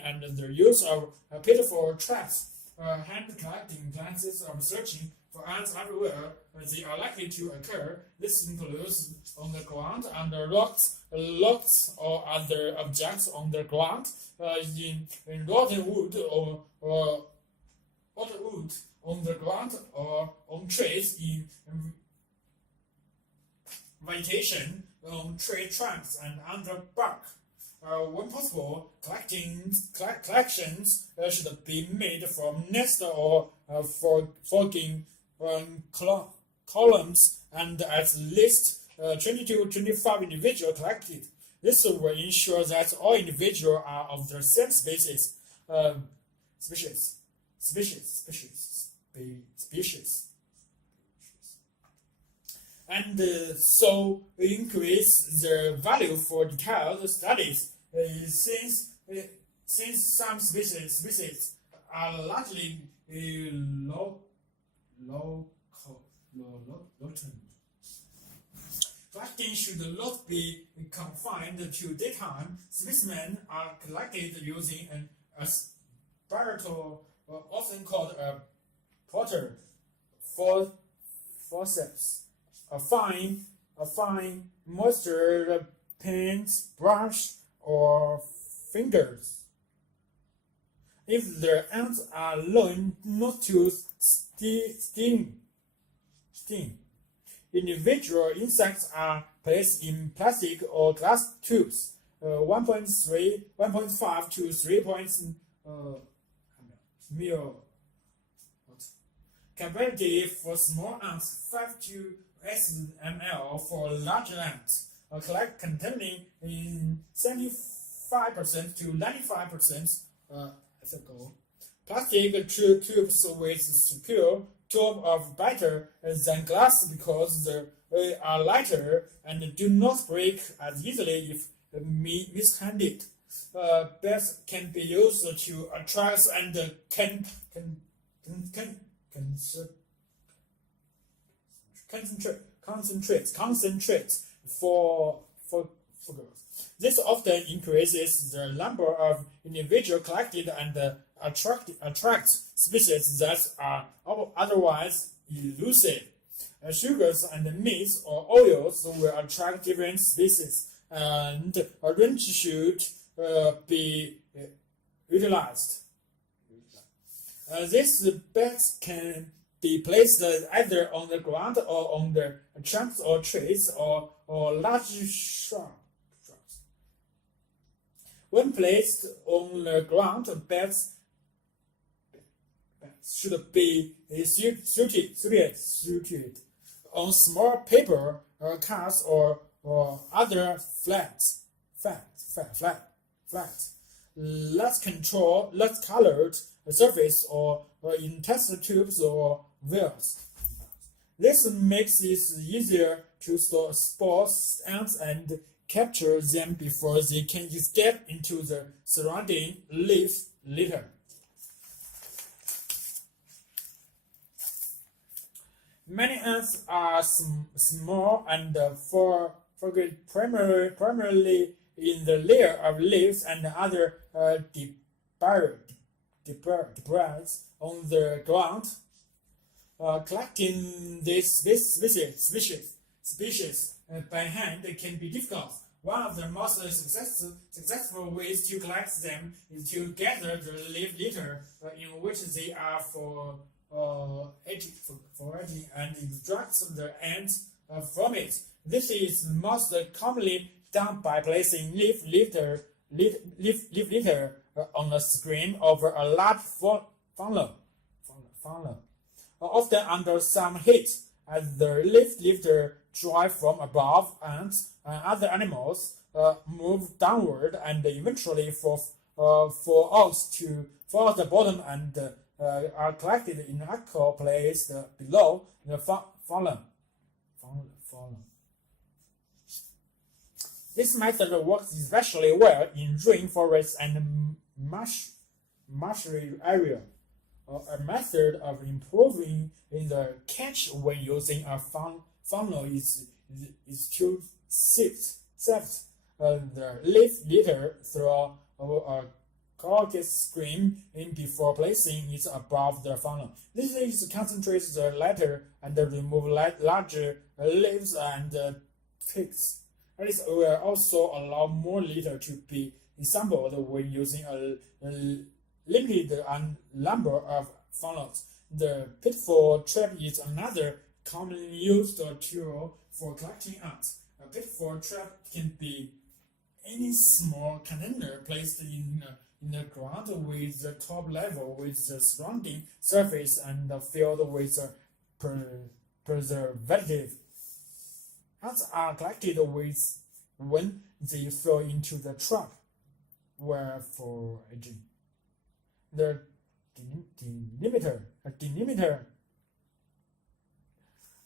and the use of pitiful traps. Hand collecting chances of searching for ants everywhere they are likely to occur. This includes on the ground, under rocks, or other objects on the ground, in rotten wood or wood on the ground, or on trees in vegetation, on tree trunks and under bark. When possible, collections should be made from nest or fogging columns, and at least 20 to 25 individuals collected. This will ensure that all individuals are of the same species. And so increase the value for detailed studies. Since some species are largely local. Collecting should not be confined to daytime. Specimens are collected using an apparatus, often called a Potter forceps, a fine moisture paint brush or fingers. If the ants are learned not to sting, individual insects are placed in plastic or glass tubes, 1.5 to 3 ml. Capacity for small ants, 5 to 8 ml for larger ants. Collect containing in 75% to 95% ethical. Plastic tubes with secure top of better than glass because they are lighter and do not break as easily if mishandled. Bats can be used to attract and concentrate for girls. This often increases the number of individuals collected and attracts species that are otherwise elusive. Sugars and meats or oils will attract different species, and a range should be utilized. These beds can be placed either on the ground or on the trunks or trees or large shrubs. When placed on the ground, beds should be suited on small paper cards or other flats. Less colored surface or in test tubes or vials. This makes it easier to spot ants and capture them before they can escape into the surrounding leaf litter. Many ants are small and forage primarily in the layer of leaves and other debris on the ground. Collecting these species by hand can be difficult. One of the most successful ways to collect them is to gather the leaf litter in which they are foraging and extract the ants from it. This is most commonly done by placing leaf litter on a screen over a large funnel, often under some heat. As the leaf litter dry from above, ants and other animals move downward and eventually fall out the bottom and are collected in a equal place below the funnel. This method works especially well in rainforests and marshy area. A method of improving in the catch when using a funnel is to sift the leaf litter through a cork screen in before placing it above the funnel. This is concentrates the litter and remove larger leaves and twigs. It will also allow more litter to be assembled when using a limited number of funnels. The pitfall trap is another commonly used tool for collecting ants. A pitfall trap can be any small container placed in the ground with the top level with the surrounding surface and filled with preservative. Ants are collected when they fall into the trap where foraging. The diameter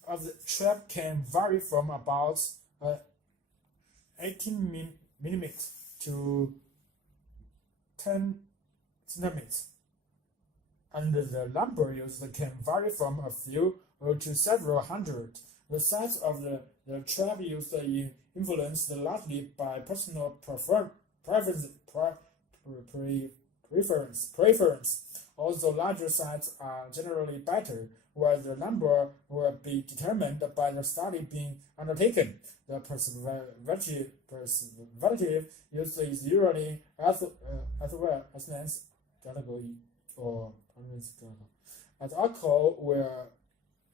of the trap can vary from about 18 millimeters to 10 centimeters, and the number used can vary from a few to several hundred. The size of the trap used is influenced largely by personal preference. Although larger sites are generally better, where the number will be determined by the study being undertaken. The preservative used is usually as well as lens category or as alcohol will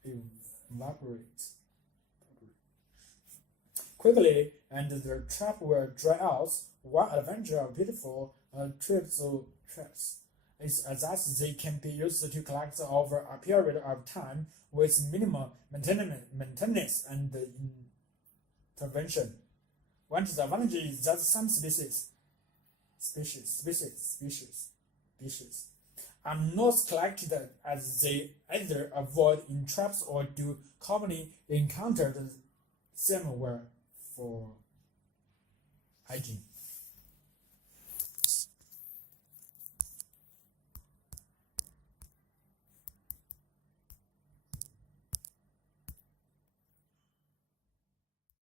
evaporate quickly and the trap will dry out. One advantage of beautiful traps is that they can be used to collect over a period of time with minimal maintenance and intervention. One disadvantage is that some species are not collected as they either avoid in traps or do commonly encounter them were for hygiene.